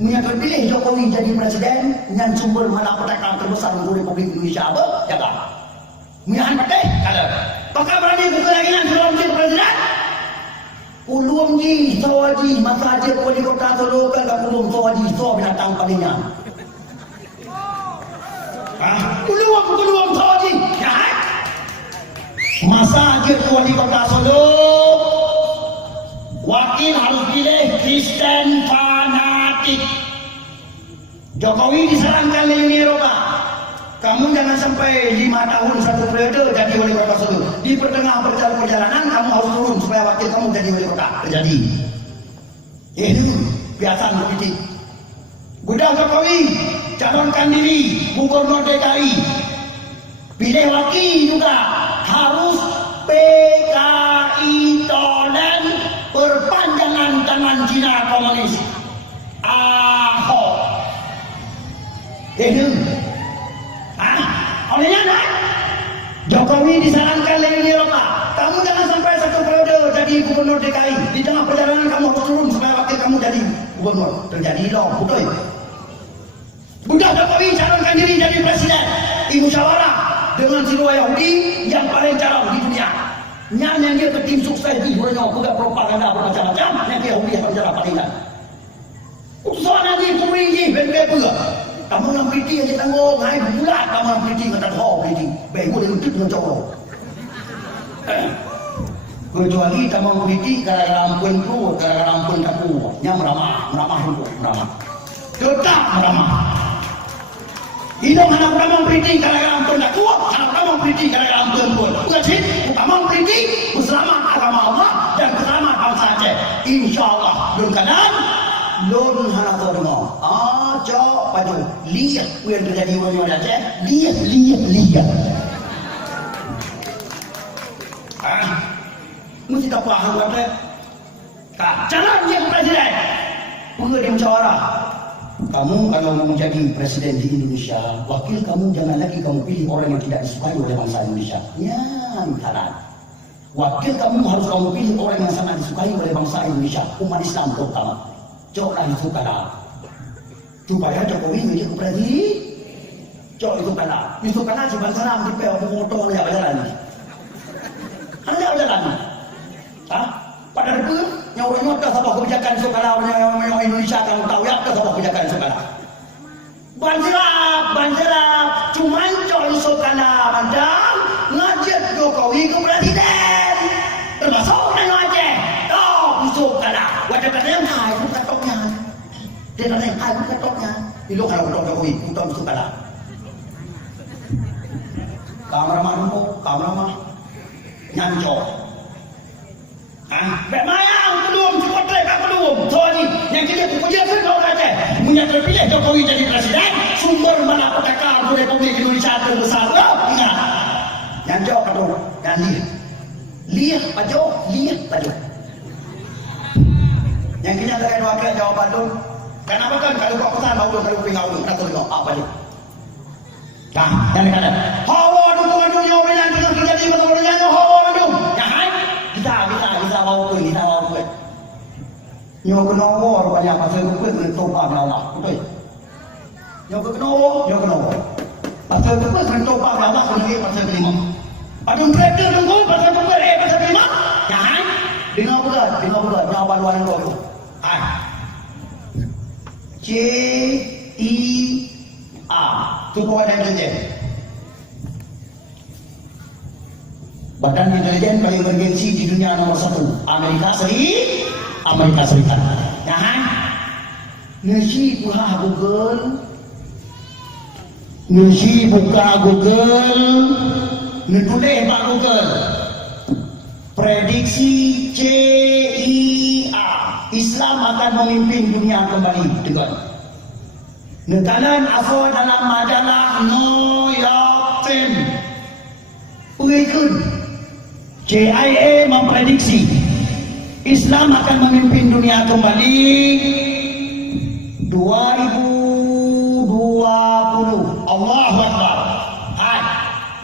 Yang terpilih Jokowi jadi presiden, dengan sumber malapetaka terbesar untuk Republik Indonesia apa? Jaga. Menyahan pakai kalau pakar berani buka lagi yang sebelum jadi presiden ulum ji sawaji masa aja wali kota Solo kan tak ulum sawaji so binatang palingnya ulum sawaji ya masa aja wali kota Solo wakil harus pilih Kristen fanatik. Jokowi diserangkan oleh Uni Eropa. Kamu jangan sampai 5 tahun satu periode jadi wali kota Solo. Di pertengahan perjalanan kamu harus turun supaya wakil kamu jadi wali kota. Terjadi. Itu kebiasaan politik. Budak Jokowi calonkan diri gubernur DKI. Pilih wakil juga harus PKI tolen perpanjangan tangan Cina komunis. Ahok. Itu. Olehnya nak Jokowi disarankan oleh Uni Eropa, kamu jangan sampai satu periode jadi gubernur DKI. Di tengah perjalanan kamu harus turun supaya wakil kamu jadi gubernur. Terjadi dong, betul. Budak Jokowi calonkan diri jadi presiden. Musyawarah dengan seluruh Yahudi yang paling carau di dunia. Yang dia ke tim sukses di dunia, bukan propaganda bermacam-macam. Yang Yahudi yang berjalan palingan. Utusan nanti kuminggi, ben-ben kamu nak beriti yang kita tanggung, hai bulat kamu nak beriti kata kau beriti. Baik boleh untuk dengan cowok. Kecuali kamu beriti gara-gara ampun tu, gara-gara ampun tapu, yang meramah itu, meramah. Tetap meramah. Hidung anak kamu beriti gara-gara ampun tapu, anak kamu beriti gara-gara ampun pun. Bukan sih, kamu beriti selamat agama Allah dan selamat bangsa Aceh. InsyaAllah belum kadang. Lon hana kau dengar. Cok padu. Lihat yang terjadi di Aceh. Lihat. Mesti tak faham kata. Tak. Jalan dia presiden. Dia musyawarah. Kamu kalau mau menjadi presiden di Indonesia, wakil kamu jangan lagi kamu pilih orang yang tidak disukai oleh bangsa Indonesia. Ya, salah. Wakil kamu harus kamu pilih orang yang sangat disukai oleh bangsa Indonesia, umat Islam terutama. Coklah itu kalah. Supaya Jokowi menjadi presiden. Cok itu kalah. Itu kalah cuma salam di pel motor yang berjalan. Anda berjalan. Pada depan nyawa tak sabah kebijakan itu kalah orang Indonesia kamu tahu ya tak sabah kebijakan itu kalah. Banjirap. Cuma cok itu kalah mandang ngajak Jokowi ke presiden. Termasuk orang Aceh. Tahu itu kalah. Wadah kata yang hai bukan toknya. Dia kata yang hai bukan toknya. Itu kalau betul Jokowi, bukan itu kalah. Kameraman nyancok. Mayang belum cukup mereka belum. Soalnya yang kita punya kan orang Aceh. Punya terpilih Jokowi jadi presiden. Sumber malapetaka Republik Indonesia terbesar. Ingat. Nyancok kata dan lihat pajak. Yang kini ada yang wakil jawaban tu. Kenapa kan kalau kau pesan bau kalau pingau tu tak tahu apa dia. Yang kata hawa dunia orang yang tengah terjadi orang yang hawa tu. Jangan kita bau tu. Nyo kena war banyak pasal tu kena tobat dengan Allah. Betul. Nyo kena war. Pasal tu kena tobat dengan Allah kena pasal kelima. Ada mereka tunggu pasal tu pasal kelima. Jangan dengar bukan jawaban luar tu. CIA Tubuh Intelijen. Badan intelijen paling bergengsi di dunia nomor 1 Amerika Serikat. Jangan Nasi buka Google Nutulis Pak Google prediksi CIA Islam akan memimpin dunia kembali. Dengar. Nekalan asal dalam majalah New York Times. Pengikut CIA memprediksi Islam akan memimpin dunia kembali 2020. Allahu Akbar. Hai.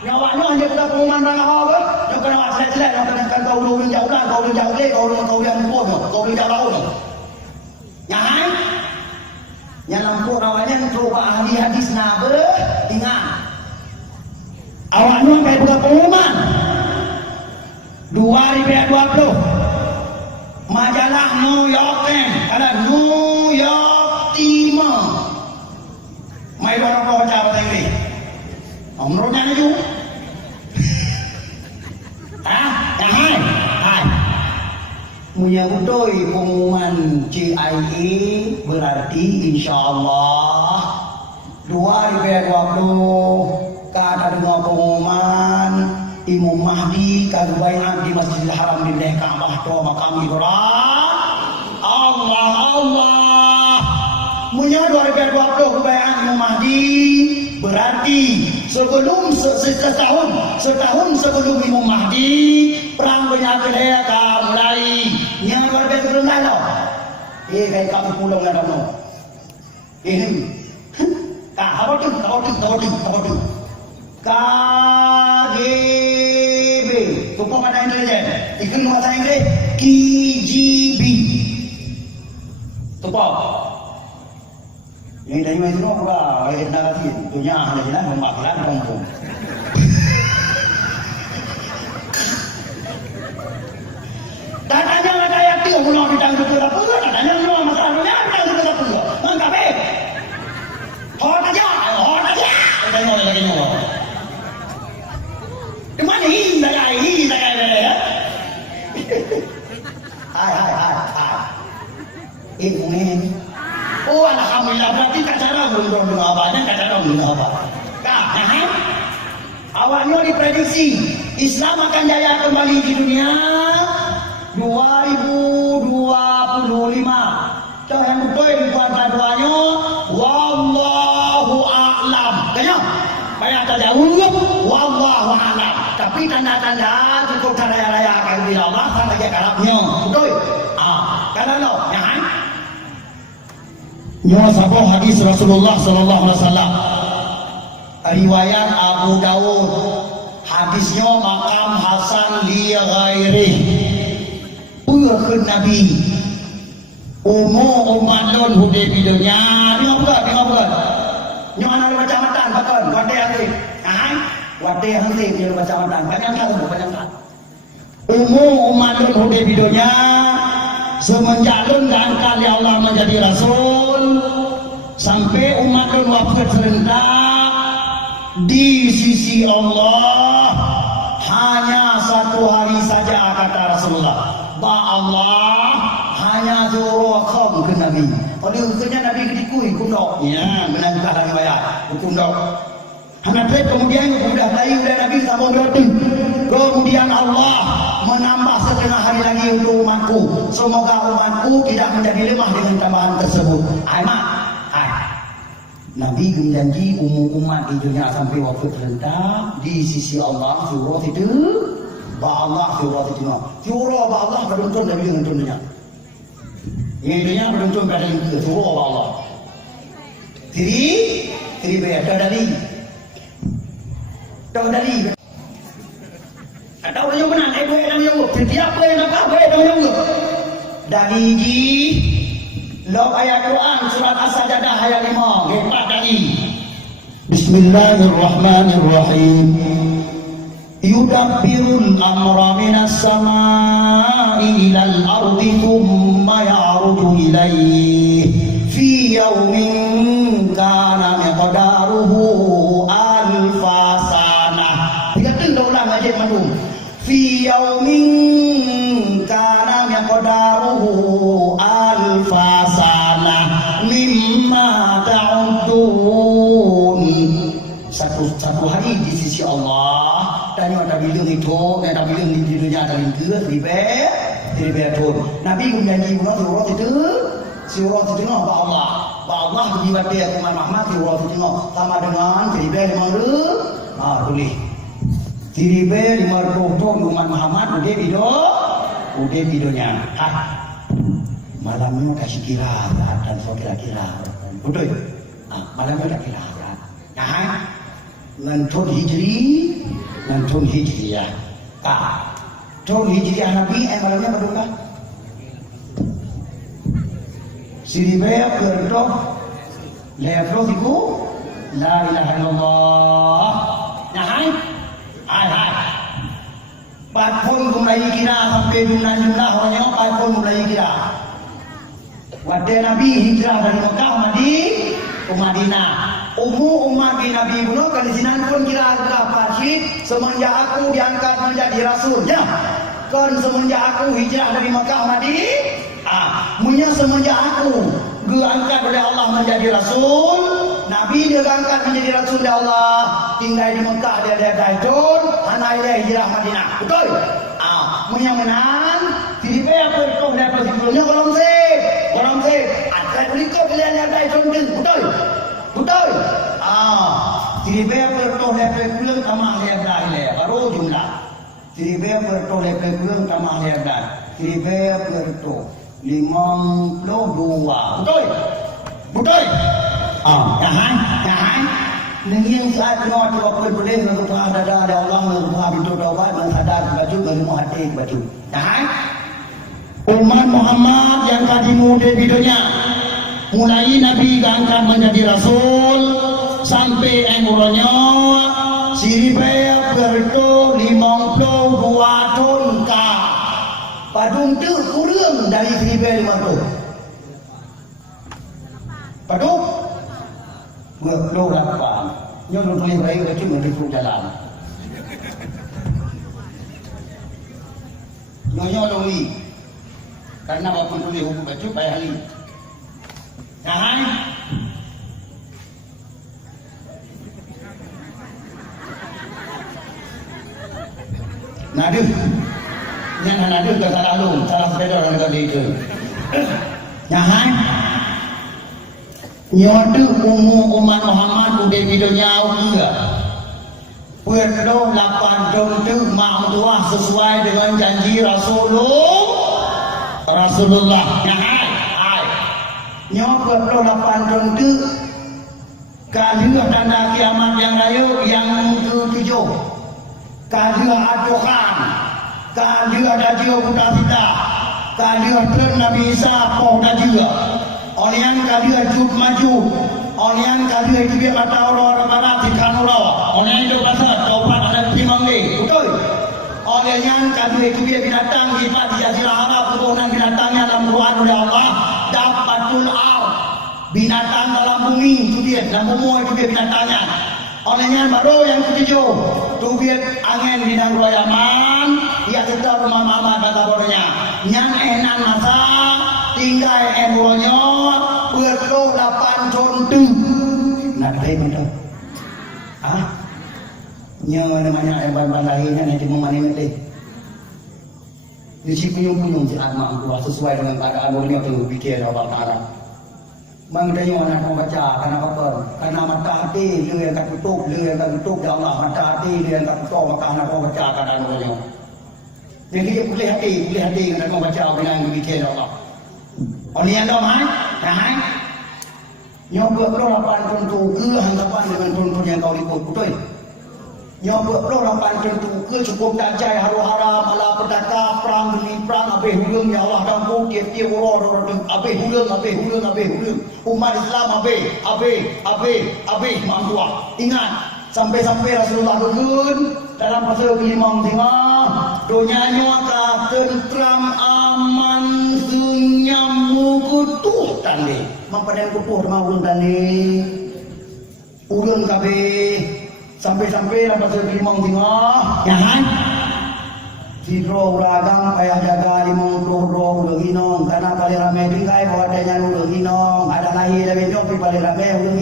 Nyawaknya hanya kita pengumuman rang awal ke? Yang kena awak selek-selek, yang kena kau ulun jauh dah, kau ulun jauh leh, kau ulun pun, kau ulun jauh laut. Yang hai? Yang lampuk awaknya coba ahli hadis nabe, ingat. Awaknya kayak buka pengumuman 2020 majalah New York Times ada New York Times mai orang baca bahasa Inggris menurutnya itu hai menyebut pengumuman CIA berarti insyaallah 2020 kata dengar pengumuman Imam Mahdi kagubaian di Masjidil Haram di Ka'bah tu makam Ibrahim. Allah punya 2020 kebaikan Imam Mahdi berarti sebelum setahun sebelum Imam Mahdi perang penyakit dia akan mulai yang luar biasa belum lalu kayak kamu pulang lah dong ini apa tu KGB Tumpang Badan Intelijen ikut bahasa Inggeris KGB Tumpang ini dari mana itu apa ayat narasi dunia hanya jalan membakilan kampung dan hanya ada ayat itu mulai ditanggung ke apa dan hanya mulai masalahnya ditanggung ke apa mengapa hot aja tengok lagi nyawa di mana ini ya hai ini oh alhamdulillah berarti kacara belum apa awalnya diprediksi Islam akan jaya kembali di dunia 2025 coba yang betul di dua-duanya wallahu a'lam tanya banyak tajawab wallahu a'lam tapi tanda-tanda cukup raya-raya akan bila Allah sampai ke kalapnya betul karena lo yang nyawa sabah hadis Rasulullah sallallahu alaihi wasallam riwayat Abu Dawud hadisnya makam Hasan li ghairi ke Nabi umat don hude bidonya tengok bukan nyawa ada macam-macam betul wadai hati wadai hati dia macam-macam banyak umat don hude bidonya semenjak diangkat oleh Allah menjadi Rasul sampai umat don wafat serentak di sisi Allah hanya satu hari saja kata Rasulullah Allah hanya zurukham ke Nabi oleh ukurnya Nabi dikui kundok ya menangkah lagi bayar kundok kemudian sudah bayi sudah Nabi sambung kemudian Allah menambah setengah hari lagi untuk umatku semoga umatku tidak menjadi lemah dengan tambahan tersebut Nabi menjanji umat di dunia sampai waktu terhentak di sisi Allah surah itu Allah surah itu surah Allah beruntung Nabi dengan dunia ini beruntung pada itu surah Allah tiri bayar dari ada orang yang menang boleh orang yang setiap boleh nak boleh orang yang dari ji log ayat Quran surat As-Sajdah ayat 5 gempak dari Bismillahirrahmanirrahim yudabbirul amra minas samai ilal ardi thumma ya'ruju ilayhi fi yawmin kana miqdaruhu alfa sanah dikatakan ulang aja madum fi yawmin kana miqdaruhu alfa sanah mimma ta'udun satu hari di sisi Allah dan yang ada bilang itu yang ada bilang di dunia ada lingkir ribe pun Nabi menjanji surah itu Allah berjibat dia Muhammad surah itu sama dengan ribe memang boleh Tiribe 50 tahun umat Muhammad udah videonya. Malamnya kasih kiraat dan so kira-kira. Betul. Malamnya tak kiraat. Nah, nantun hijriah. Tahun hijriah Nabi malamnya berapa? Siribe berdoa lepas itu la ilaha illallah. Nah, hai. Patpun mulai kira sampai jumlah orangnya patpun mulai kira. Waktu Nabi hijrah dari Mekah ke Madinah. Umat Nabi bunuh kan di sini pun kira-kira Farsid semenjak aku diangkat menjadi rasul. Ya. Kan semenjak aku hijrah dari Mekah munya semenjak aku diangkat oleh Allah menjadi rasul. Nabi dia angkat menjadi rasul dari Allah. Tinggal di Mekah dia daitun, hanai dia hijrah Madinah. Betul? Munya menan, tiba apa itu dia sebelumnya orang se. Akan berikut dia daitun din. Betul? Tiba apa itu dia pulang tamah dia dah baru jumlah. Tiba apa itu dia pulang tamah dia dah. Tiba apa itu 52. Betul? Jangan. Nengiang saat kenal tu boleh untuk ada Allah untuk itu dapat menghadap baju bagi hati baju. Jangan. Umat Muhammad yang tadi muda videonya mulai Nabi diangkat menjadi Rasul sampai umurnya siribaya berto 52 tahun kah. Padung tu kurang dari siribaya 50 tahun. Padung berdoa apa? Nyonya boleh baik cuma di jalan. Nyonya lori. Karena walaupun boleh hukum baju baik hari. Jangan. Nadu. Yang nadu ke salah lu, salah sepeda orang kali itu. Jangan. Nyodu umat Muhammad udah videonya enggak. Perlu 8 tahun tu mak tua sesuai dengan janji Rasulullah. Nyodu perlu 8 tahun tu kali tanda kiamat yang raya yang ke-7. Kali adukan, kali ada jiwa buta kita, kali ada Nabi Isa pun ada juga. Orang kali ajut maju, orang kali itu dia kata orang barat di kanura, orang itu kata taubat ada timang ni, betul? Orang yang kali itu dia binatang di Jazirah Arab, turunan binatangnya dalam Quran oleh Allah, dapatul binatang dalam bumi itu dia, dalam bumi itu dia binatangnya. Orang yang baru yang ketujuh, tu dia angin di dalam Yaman, ia tetap rumah mama kata orangnya, yang enak masa tinggal emronya perlu 8 tahun tu. Nak tahu mana? Nya namanya ban lahirnya nanti memani nanti. Di sini punyung si anak tua sesuai dengan keadaan dunia tu fikir Allah Taala. Mengdayu anak membaca karena apa? Karena mata hati dia yang tutup ya Allah mata hati dia yang tutup maka anak membaca keadaan dunia. Jadi boleh hati anak membaca dengan fikir Allah. Orang yang dah hai, nyoba perlapan tentu ke hanggapan dengan tuntun yang kau ikut, betul? Nyoba perlapan tentu ke cukup dajai haru-haram, ala pedaka, perang demi perang, habis hulung, ya Allah dampu, tiap-tiap orang, habis hulung. Umat Islam habis, mak tua. Ingat, sampai Rasulullah turun dalam pasal ke-5 tengah, donyanya kah tentram aman sunyamu kutuh tadi. Mampadan kutuh sama ulun tadi. Ulun kabeh sampai dalam pasal ke-5 tengah. Ya kan? Sidro uragang payah jaga 50 ulun hinong karena paling ramai tingkai bawa adanya ulun hinong. Ada lahir dari nyok paling ramai ulun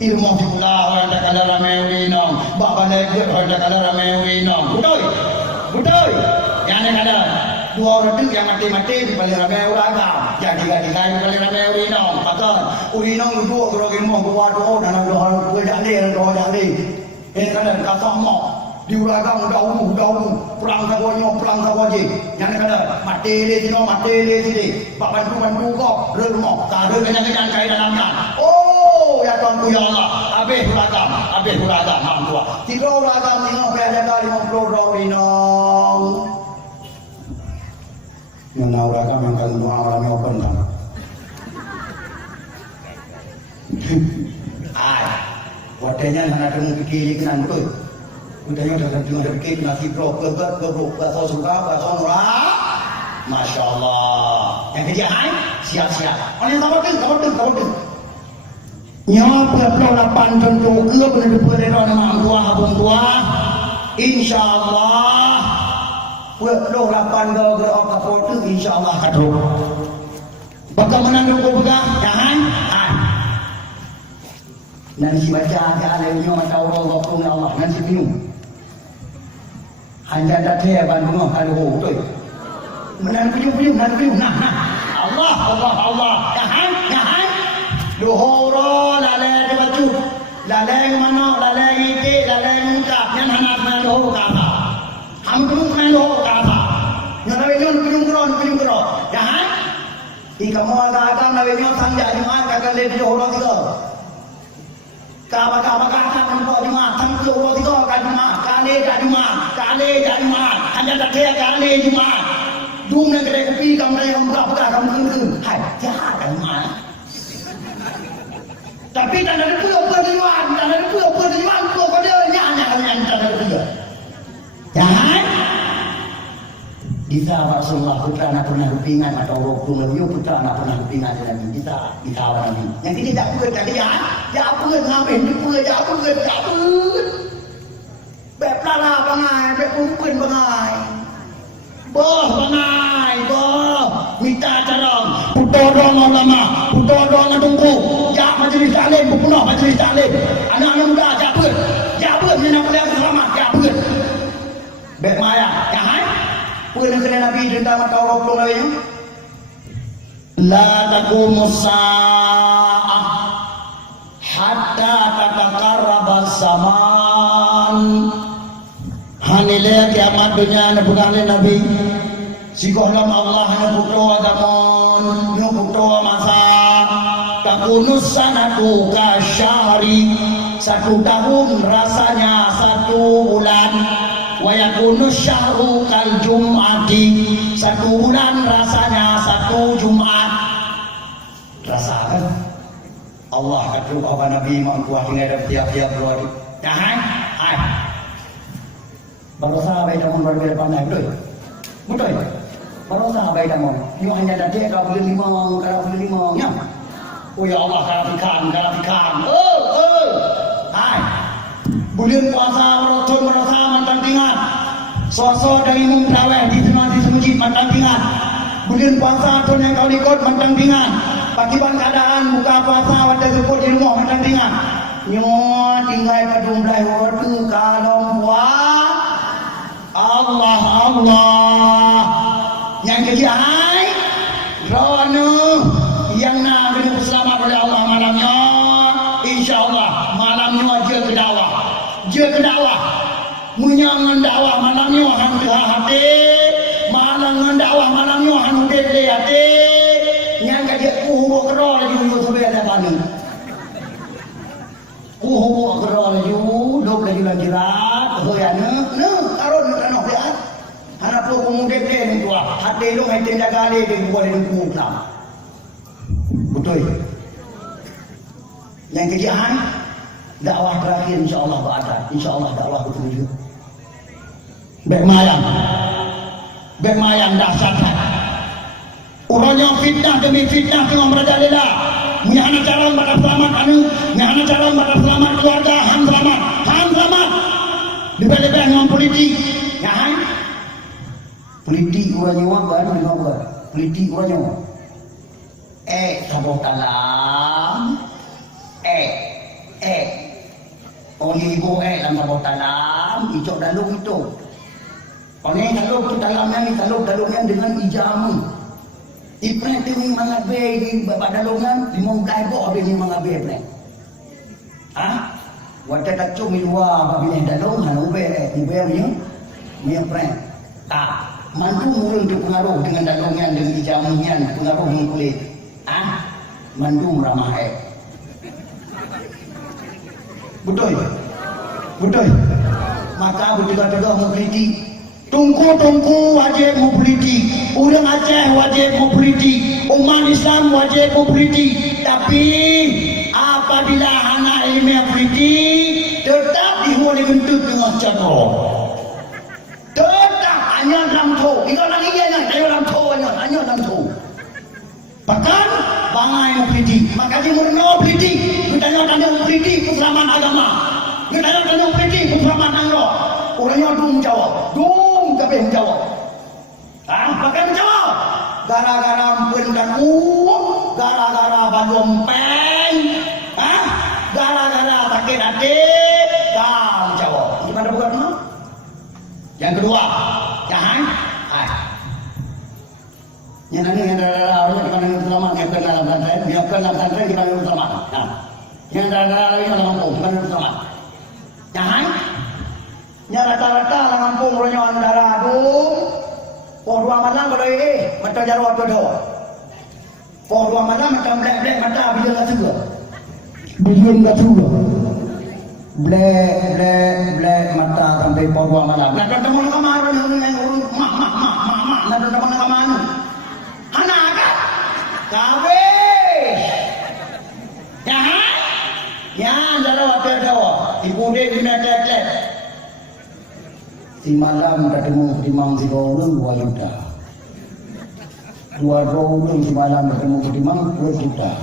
ilmu pula orang tak ada ramai urinong, bapa lekut orang tak ada ramai urinong. Betul. Yang ada 2 orang tu yang mati di paling ramai orang agam. Yang 3 di paling ramai urinong. Maka urinong duduk berogin mau buat doa dan doa gue jadi dan doa jadi. Ini kan ada kata mau. diuragam dahulu perang tahu je yang kena mati le sini pak bantu kau rumah tak ada kenyakan kai dalam kan oh ya Tuanku ya Allah habis uragam hang tua tiga uragam tengok berada 50 dinong yang uragam yang kalau doa orang open kan wadahnya nak ada fikir kan betul. Wadahnya dah ada fikir nak fikir bahasa suka bahasa murah. Masya Allah. Yang kerjaan siap. Orang yang kabar tu. Nyop pelak lapan tentu ke benar-benar orang mak tua abang tua. Insya Allah. Pelak lapan ke apa tu insya Allah kadu. Bagaimana kau pegang? Jangan. Nanti baca ada nyo atau Allah Allah nanti minum. Hanya ada teh Bandung ada betul. Menan pinjum nah. Allah. Tahan. Lohoro lale de baju. Lale mana lale ite lale muka yang hanap mana lohoro kata. Hamdun mana lohoro kata. Nyara pinjum kero. Tahan. Ikamu agak nawe nyo sangja jumat kagak le lohoro tiga. Kaba nampak Jumat tentu Allah tiga kali Jumat hanya tak kali Jumat dum nak kedai kopi kamu yang berapa kamu kena hai jahat kan Jumat tapi tak ada apa Jumat kau dia nyanya tak ada apa jahat kita Rasulullah putra nak pernah kepingan atau rokun lebih putra nak pernah kepingan dan kita orang ini yang kita tak pernah tak dia ngambil dia punแบบลาลาบางายแบบปุ่นบางายบ่บางายบ่มีตาจรองพุทโธดองulamaพุทโธดองtunggu jak majlis taklim penuh majlis taklim anak-anak muda jak ber ni nak boleh selamat jak ber bet maya jangan pun kena nabi tentang mata Allah lain la taqumus saah hatta tataqarraba zaman hanile kiamat dunia na bukan nabi sikohlam Allah na puto adamon no puto masa takunus sanatu kasyari 1 tahun rasanya 1 bulan wa yakunu syahru kal jum'ati 1 bulan rasanya 1 Jumat rasakan Allah kata apa Nabi mak kuah tinggal dalam tiap-tiap keluar jangan baru sahabat dalam berbeda pandai betul baru sahabat dalam you hanya ada dia kalau boleh 5 ya oh ya Allah karafikan bulan puasa merasa mantan tinggal sosok dari imam terawih di masjid mantan tinggal bulan puasa tu yang kau ikut mantan tinggal pakiban keadaan buka puasa wadah support di rumah mantan tinggal nyo tinggal ke jumlah waktu kalau puas Allah yang kejahai rono yang nak kena berselamat oleh Allah malamnya insyaAllah malamnya je ke dakwah munyangan dakwah malamnya hang hati malangan dakwah malamnya hang dede hati yang kaje kuhu kero lagi sampai ada pani kuhu kero lagi dok lagi rat hoyana taruh tanah dia anak tu kumu dede ni tua hati lu hai tenda kali dia buat dia kumu tam betul yang kejahan dakwah terakhir insyaAllah berada insyaAllah dakwah bertuju bek mayang dahsyat orangnya fitnah demi fitnah tengah merajalela menyahana calon pada selamat menyahana calon pada selamat keluarga ham selamat lebih-lebih dengan politik nyahan politik orangnya baru dengan politik orangnya sabuk talam orang ibu dalam sabuk talam icok dalung itu orang taluk tu dalamnya ni dalungan dengan ijamu ipret ni mangabe ni dalungan 15 bok habis ni mangabe ipret Wadah kacau milua apabila dalung hanu punya prank. Mandu murung terpengaruh dengan dalungan dengan ijamuhan pengaruh dengan kulit. Mandu meramah Betul. Maka bertiga-tiga mobiliti. Tungku wajib mobiliti. Orang Aceh wajib mobiliti. Umat Islam wajib mobiliti. Tapi apabila anak ilmiah mobiliti tetap dihuni gentut dengan cakap. Tetap hanya dalam tu. Ika lagi hanya dalam tu hanya dalam tu. Bahkan bangai mobiliti. Maka dia murno mobiliti. Kita tanya mobiliti keselamatan agama. Kita tanya mobiliti keselamatan Allah. Orangnya dung jawab. Tapi menjawab. Pakai menjawab. Gara-gara ampun dan gara-gara balum peng, gara-gara pakai adik, kau menjawab. Gimana bukan mana? Yang kedua, jangan. Yang nanya yang darah-darah di mana yang selamat, yang kena dalam pesantren, yang kena dalam pesantren di mana yang selamat. Yang darah-darah lagi dalam kampung, di mana yang selamat. Jangan. Nya rata-rata lang kampung ronyo darah aduh. Dua malam kalau mata jarwa dodo. Dua malam macam black mata bila enggak juga. Bila enggak juga. Black mata sampai dua malam. Nak ketemu dengan kamar mak. Nak ketemu dengan kamar. Anak kan? Kawin. Ya, jarwa dodo. Ibu dia bina tek. Si malam ketemu ketimang si orang 2 juta. 2 orang si malam ketemu ketimang 2 juta.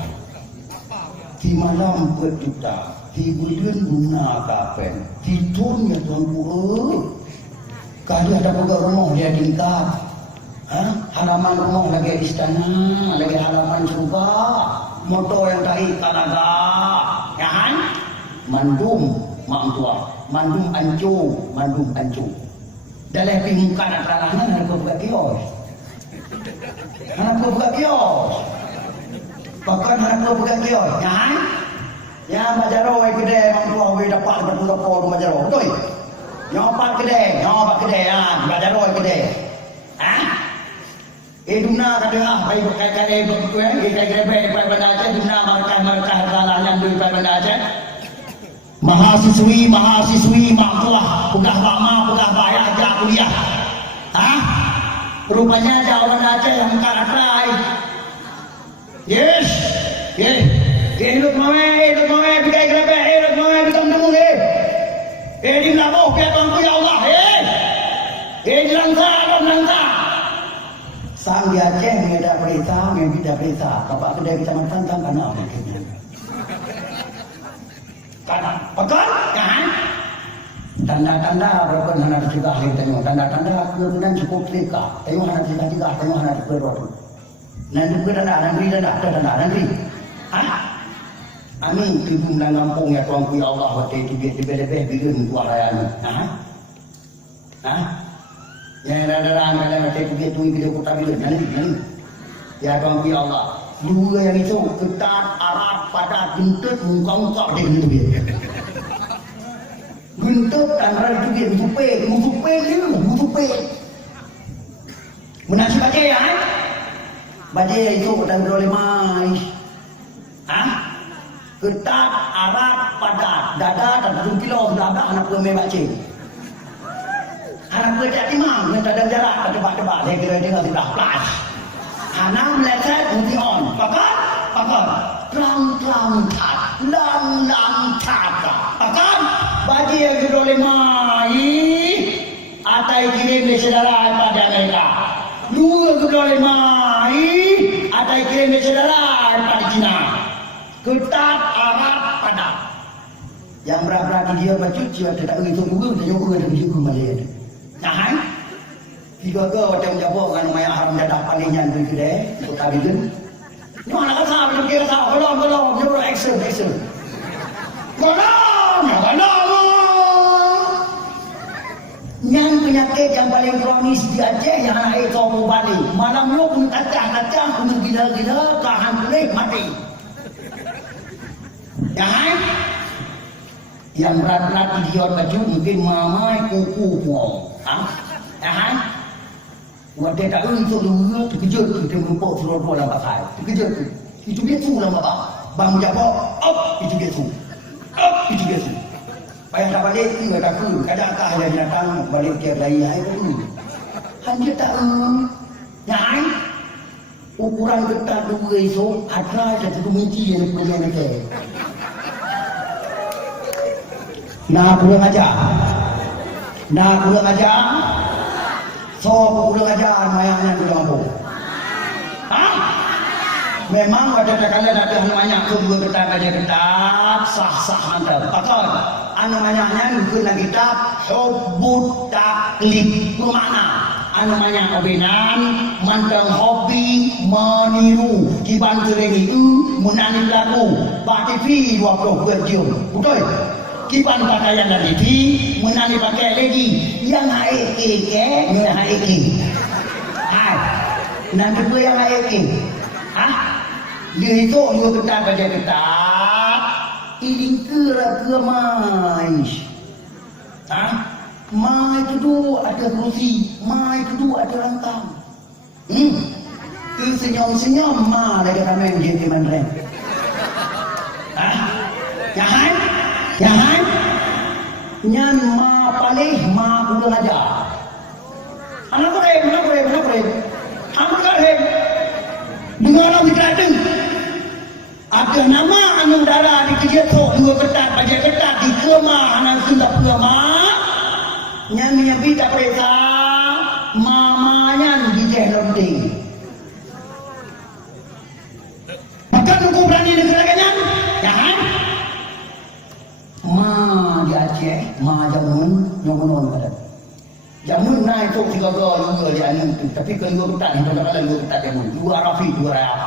Si malam 2 juta. Si bulan guna kapen. Si turnya tuanku. Kali ada pegawai rumah dia tingkat. Halaman rumah lagi istana, lagi halaman surga. Motor yang tarik tanaga. Ya kan? Mandum mak tua. Mandum ancu. Dalam pingkan akalahnya nak buka kios. Bahkan nak buka kios. Ya majaro ai gede mang tua we dapat berapa majaro. Betul? Nyopat gede majaro ai gede. Duna kata baik kai betul kai grebe pai benda aja duna markah kalahnya duit pai benda aja. Mahasiswi mak tua pegah bama pegah bayar ajar kuliah. Rupanya ada orang Aceh yang mengkaratrai. Yes. Hidup mame bikai grepe hidup mame bitam temu di labuh pihak Tuanku ya Allah. Di langsa. Sang di Aceh mengeda berita, membida berita. Bapak kedai kecamatan Tangkana. Pekan kan? Tanda-tanda berapa anak juga tengok. Tanda-tanda kemudian cukup leka. Tengok anak juga tengok anak berapa. Nanti nanti. Amin timbul dalam kampung ya Tuanku ya Allah waktu itu dia lebih bikin buah layan. Yang ada dalam waktu itu dia tuh video kota bikin nanti. Ya Tuanku ya Allah. Dua yang itu ketat Arab pada gentut muka dia gitu dia. Gentut antara itu dia musupe. Menasib baca ya? Baca itu dan boleh mais. Ketat Arab pada dada dan 7 kilo dada anak gue baca. Anak gue tak timang dengan dada jarak tebak-tebak dia kira dia sudah plus. Anak meleset mution. Pakat. Terang tat. Lang tat. Pakat. Bagi yang boleh mai. Atai kirim di saudara pada Amerika. Dua boleh mai. Atai kirim di saudara pada China. Ketat Arab pada. Yang berapa dia baca dia tak begitu juga dia juga ada begitu Malaysia. Nah, tiga ke macam jawab kan maya haram dadah palingan tu kedai untuk tabikan. Ni anak kasar macam kira kasar. Belum dia action. Belum. Yang penyakit yang paling kronis di Aceh yang anak itu mau balik. Malam lu pun kacang pun gila-gila tahan boleh mati. Yang berat-berat idiot baju mungkin mamai kuku puang. Wadah tak untuk dulu terkejut kita merumpuk suruh-suruh dalam pakai. Terkejut tu. Itu biasa dalam bapak. Bang menjawab, up, itu biasa. Up, itu biasa. Payah tak balik, dia takut. Kadang-kadang ada datang balik tiap hari, hai dulu. Hanya tak nyai. Ukuran ketat dua esok, ada satu kunci yang punya nanti. Nak kurang ajar. Nak kurang ajar. So, kurang ajar mayangnya di lampu. Memang pada kala datang banyak kedua ketat aja ketat sah-sah mantap. Pakar. Anu banyaknya bukan lagi kitab hubbut taklid. Bermakna anu banyak kebenan mantang hobi meniru kiban sereni menanam lagu pak TV 20 jam. Betul? Kiban pakaian dari TV menanam pakai lagi yang haeke yang haeke. Nanti gue yang haeke. Dia itu juga ketat baca ketat. Ini kira mai. Mai kedua ada kursi, mai kedua ada rantang. Senyum-senyum ma lagi ramai jadi mandarin. Jangan, jangan. Nyan ma palih ma kurang aja. Anak kurang. Anak kurang. Dengar orang berkata ada nama anu darah di kejetok dua ketat baca ketat di kemah anak sudah kemah nyami tak pereta mamanya di jehlonting maka nunggu berani negeranya jangan ma di Aceh ma jamun nyongon pada jamun naik tu 3 juga di anu tu tapi kedua ketat di pada dua ketat jamun dua rafi dua raya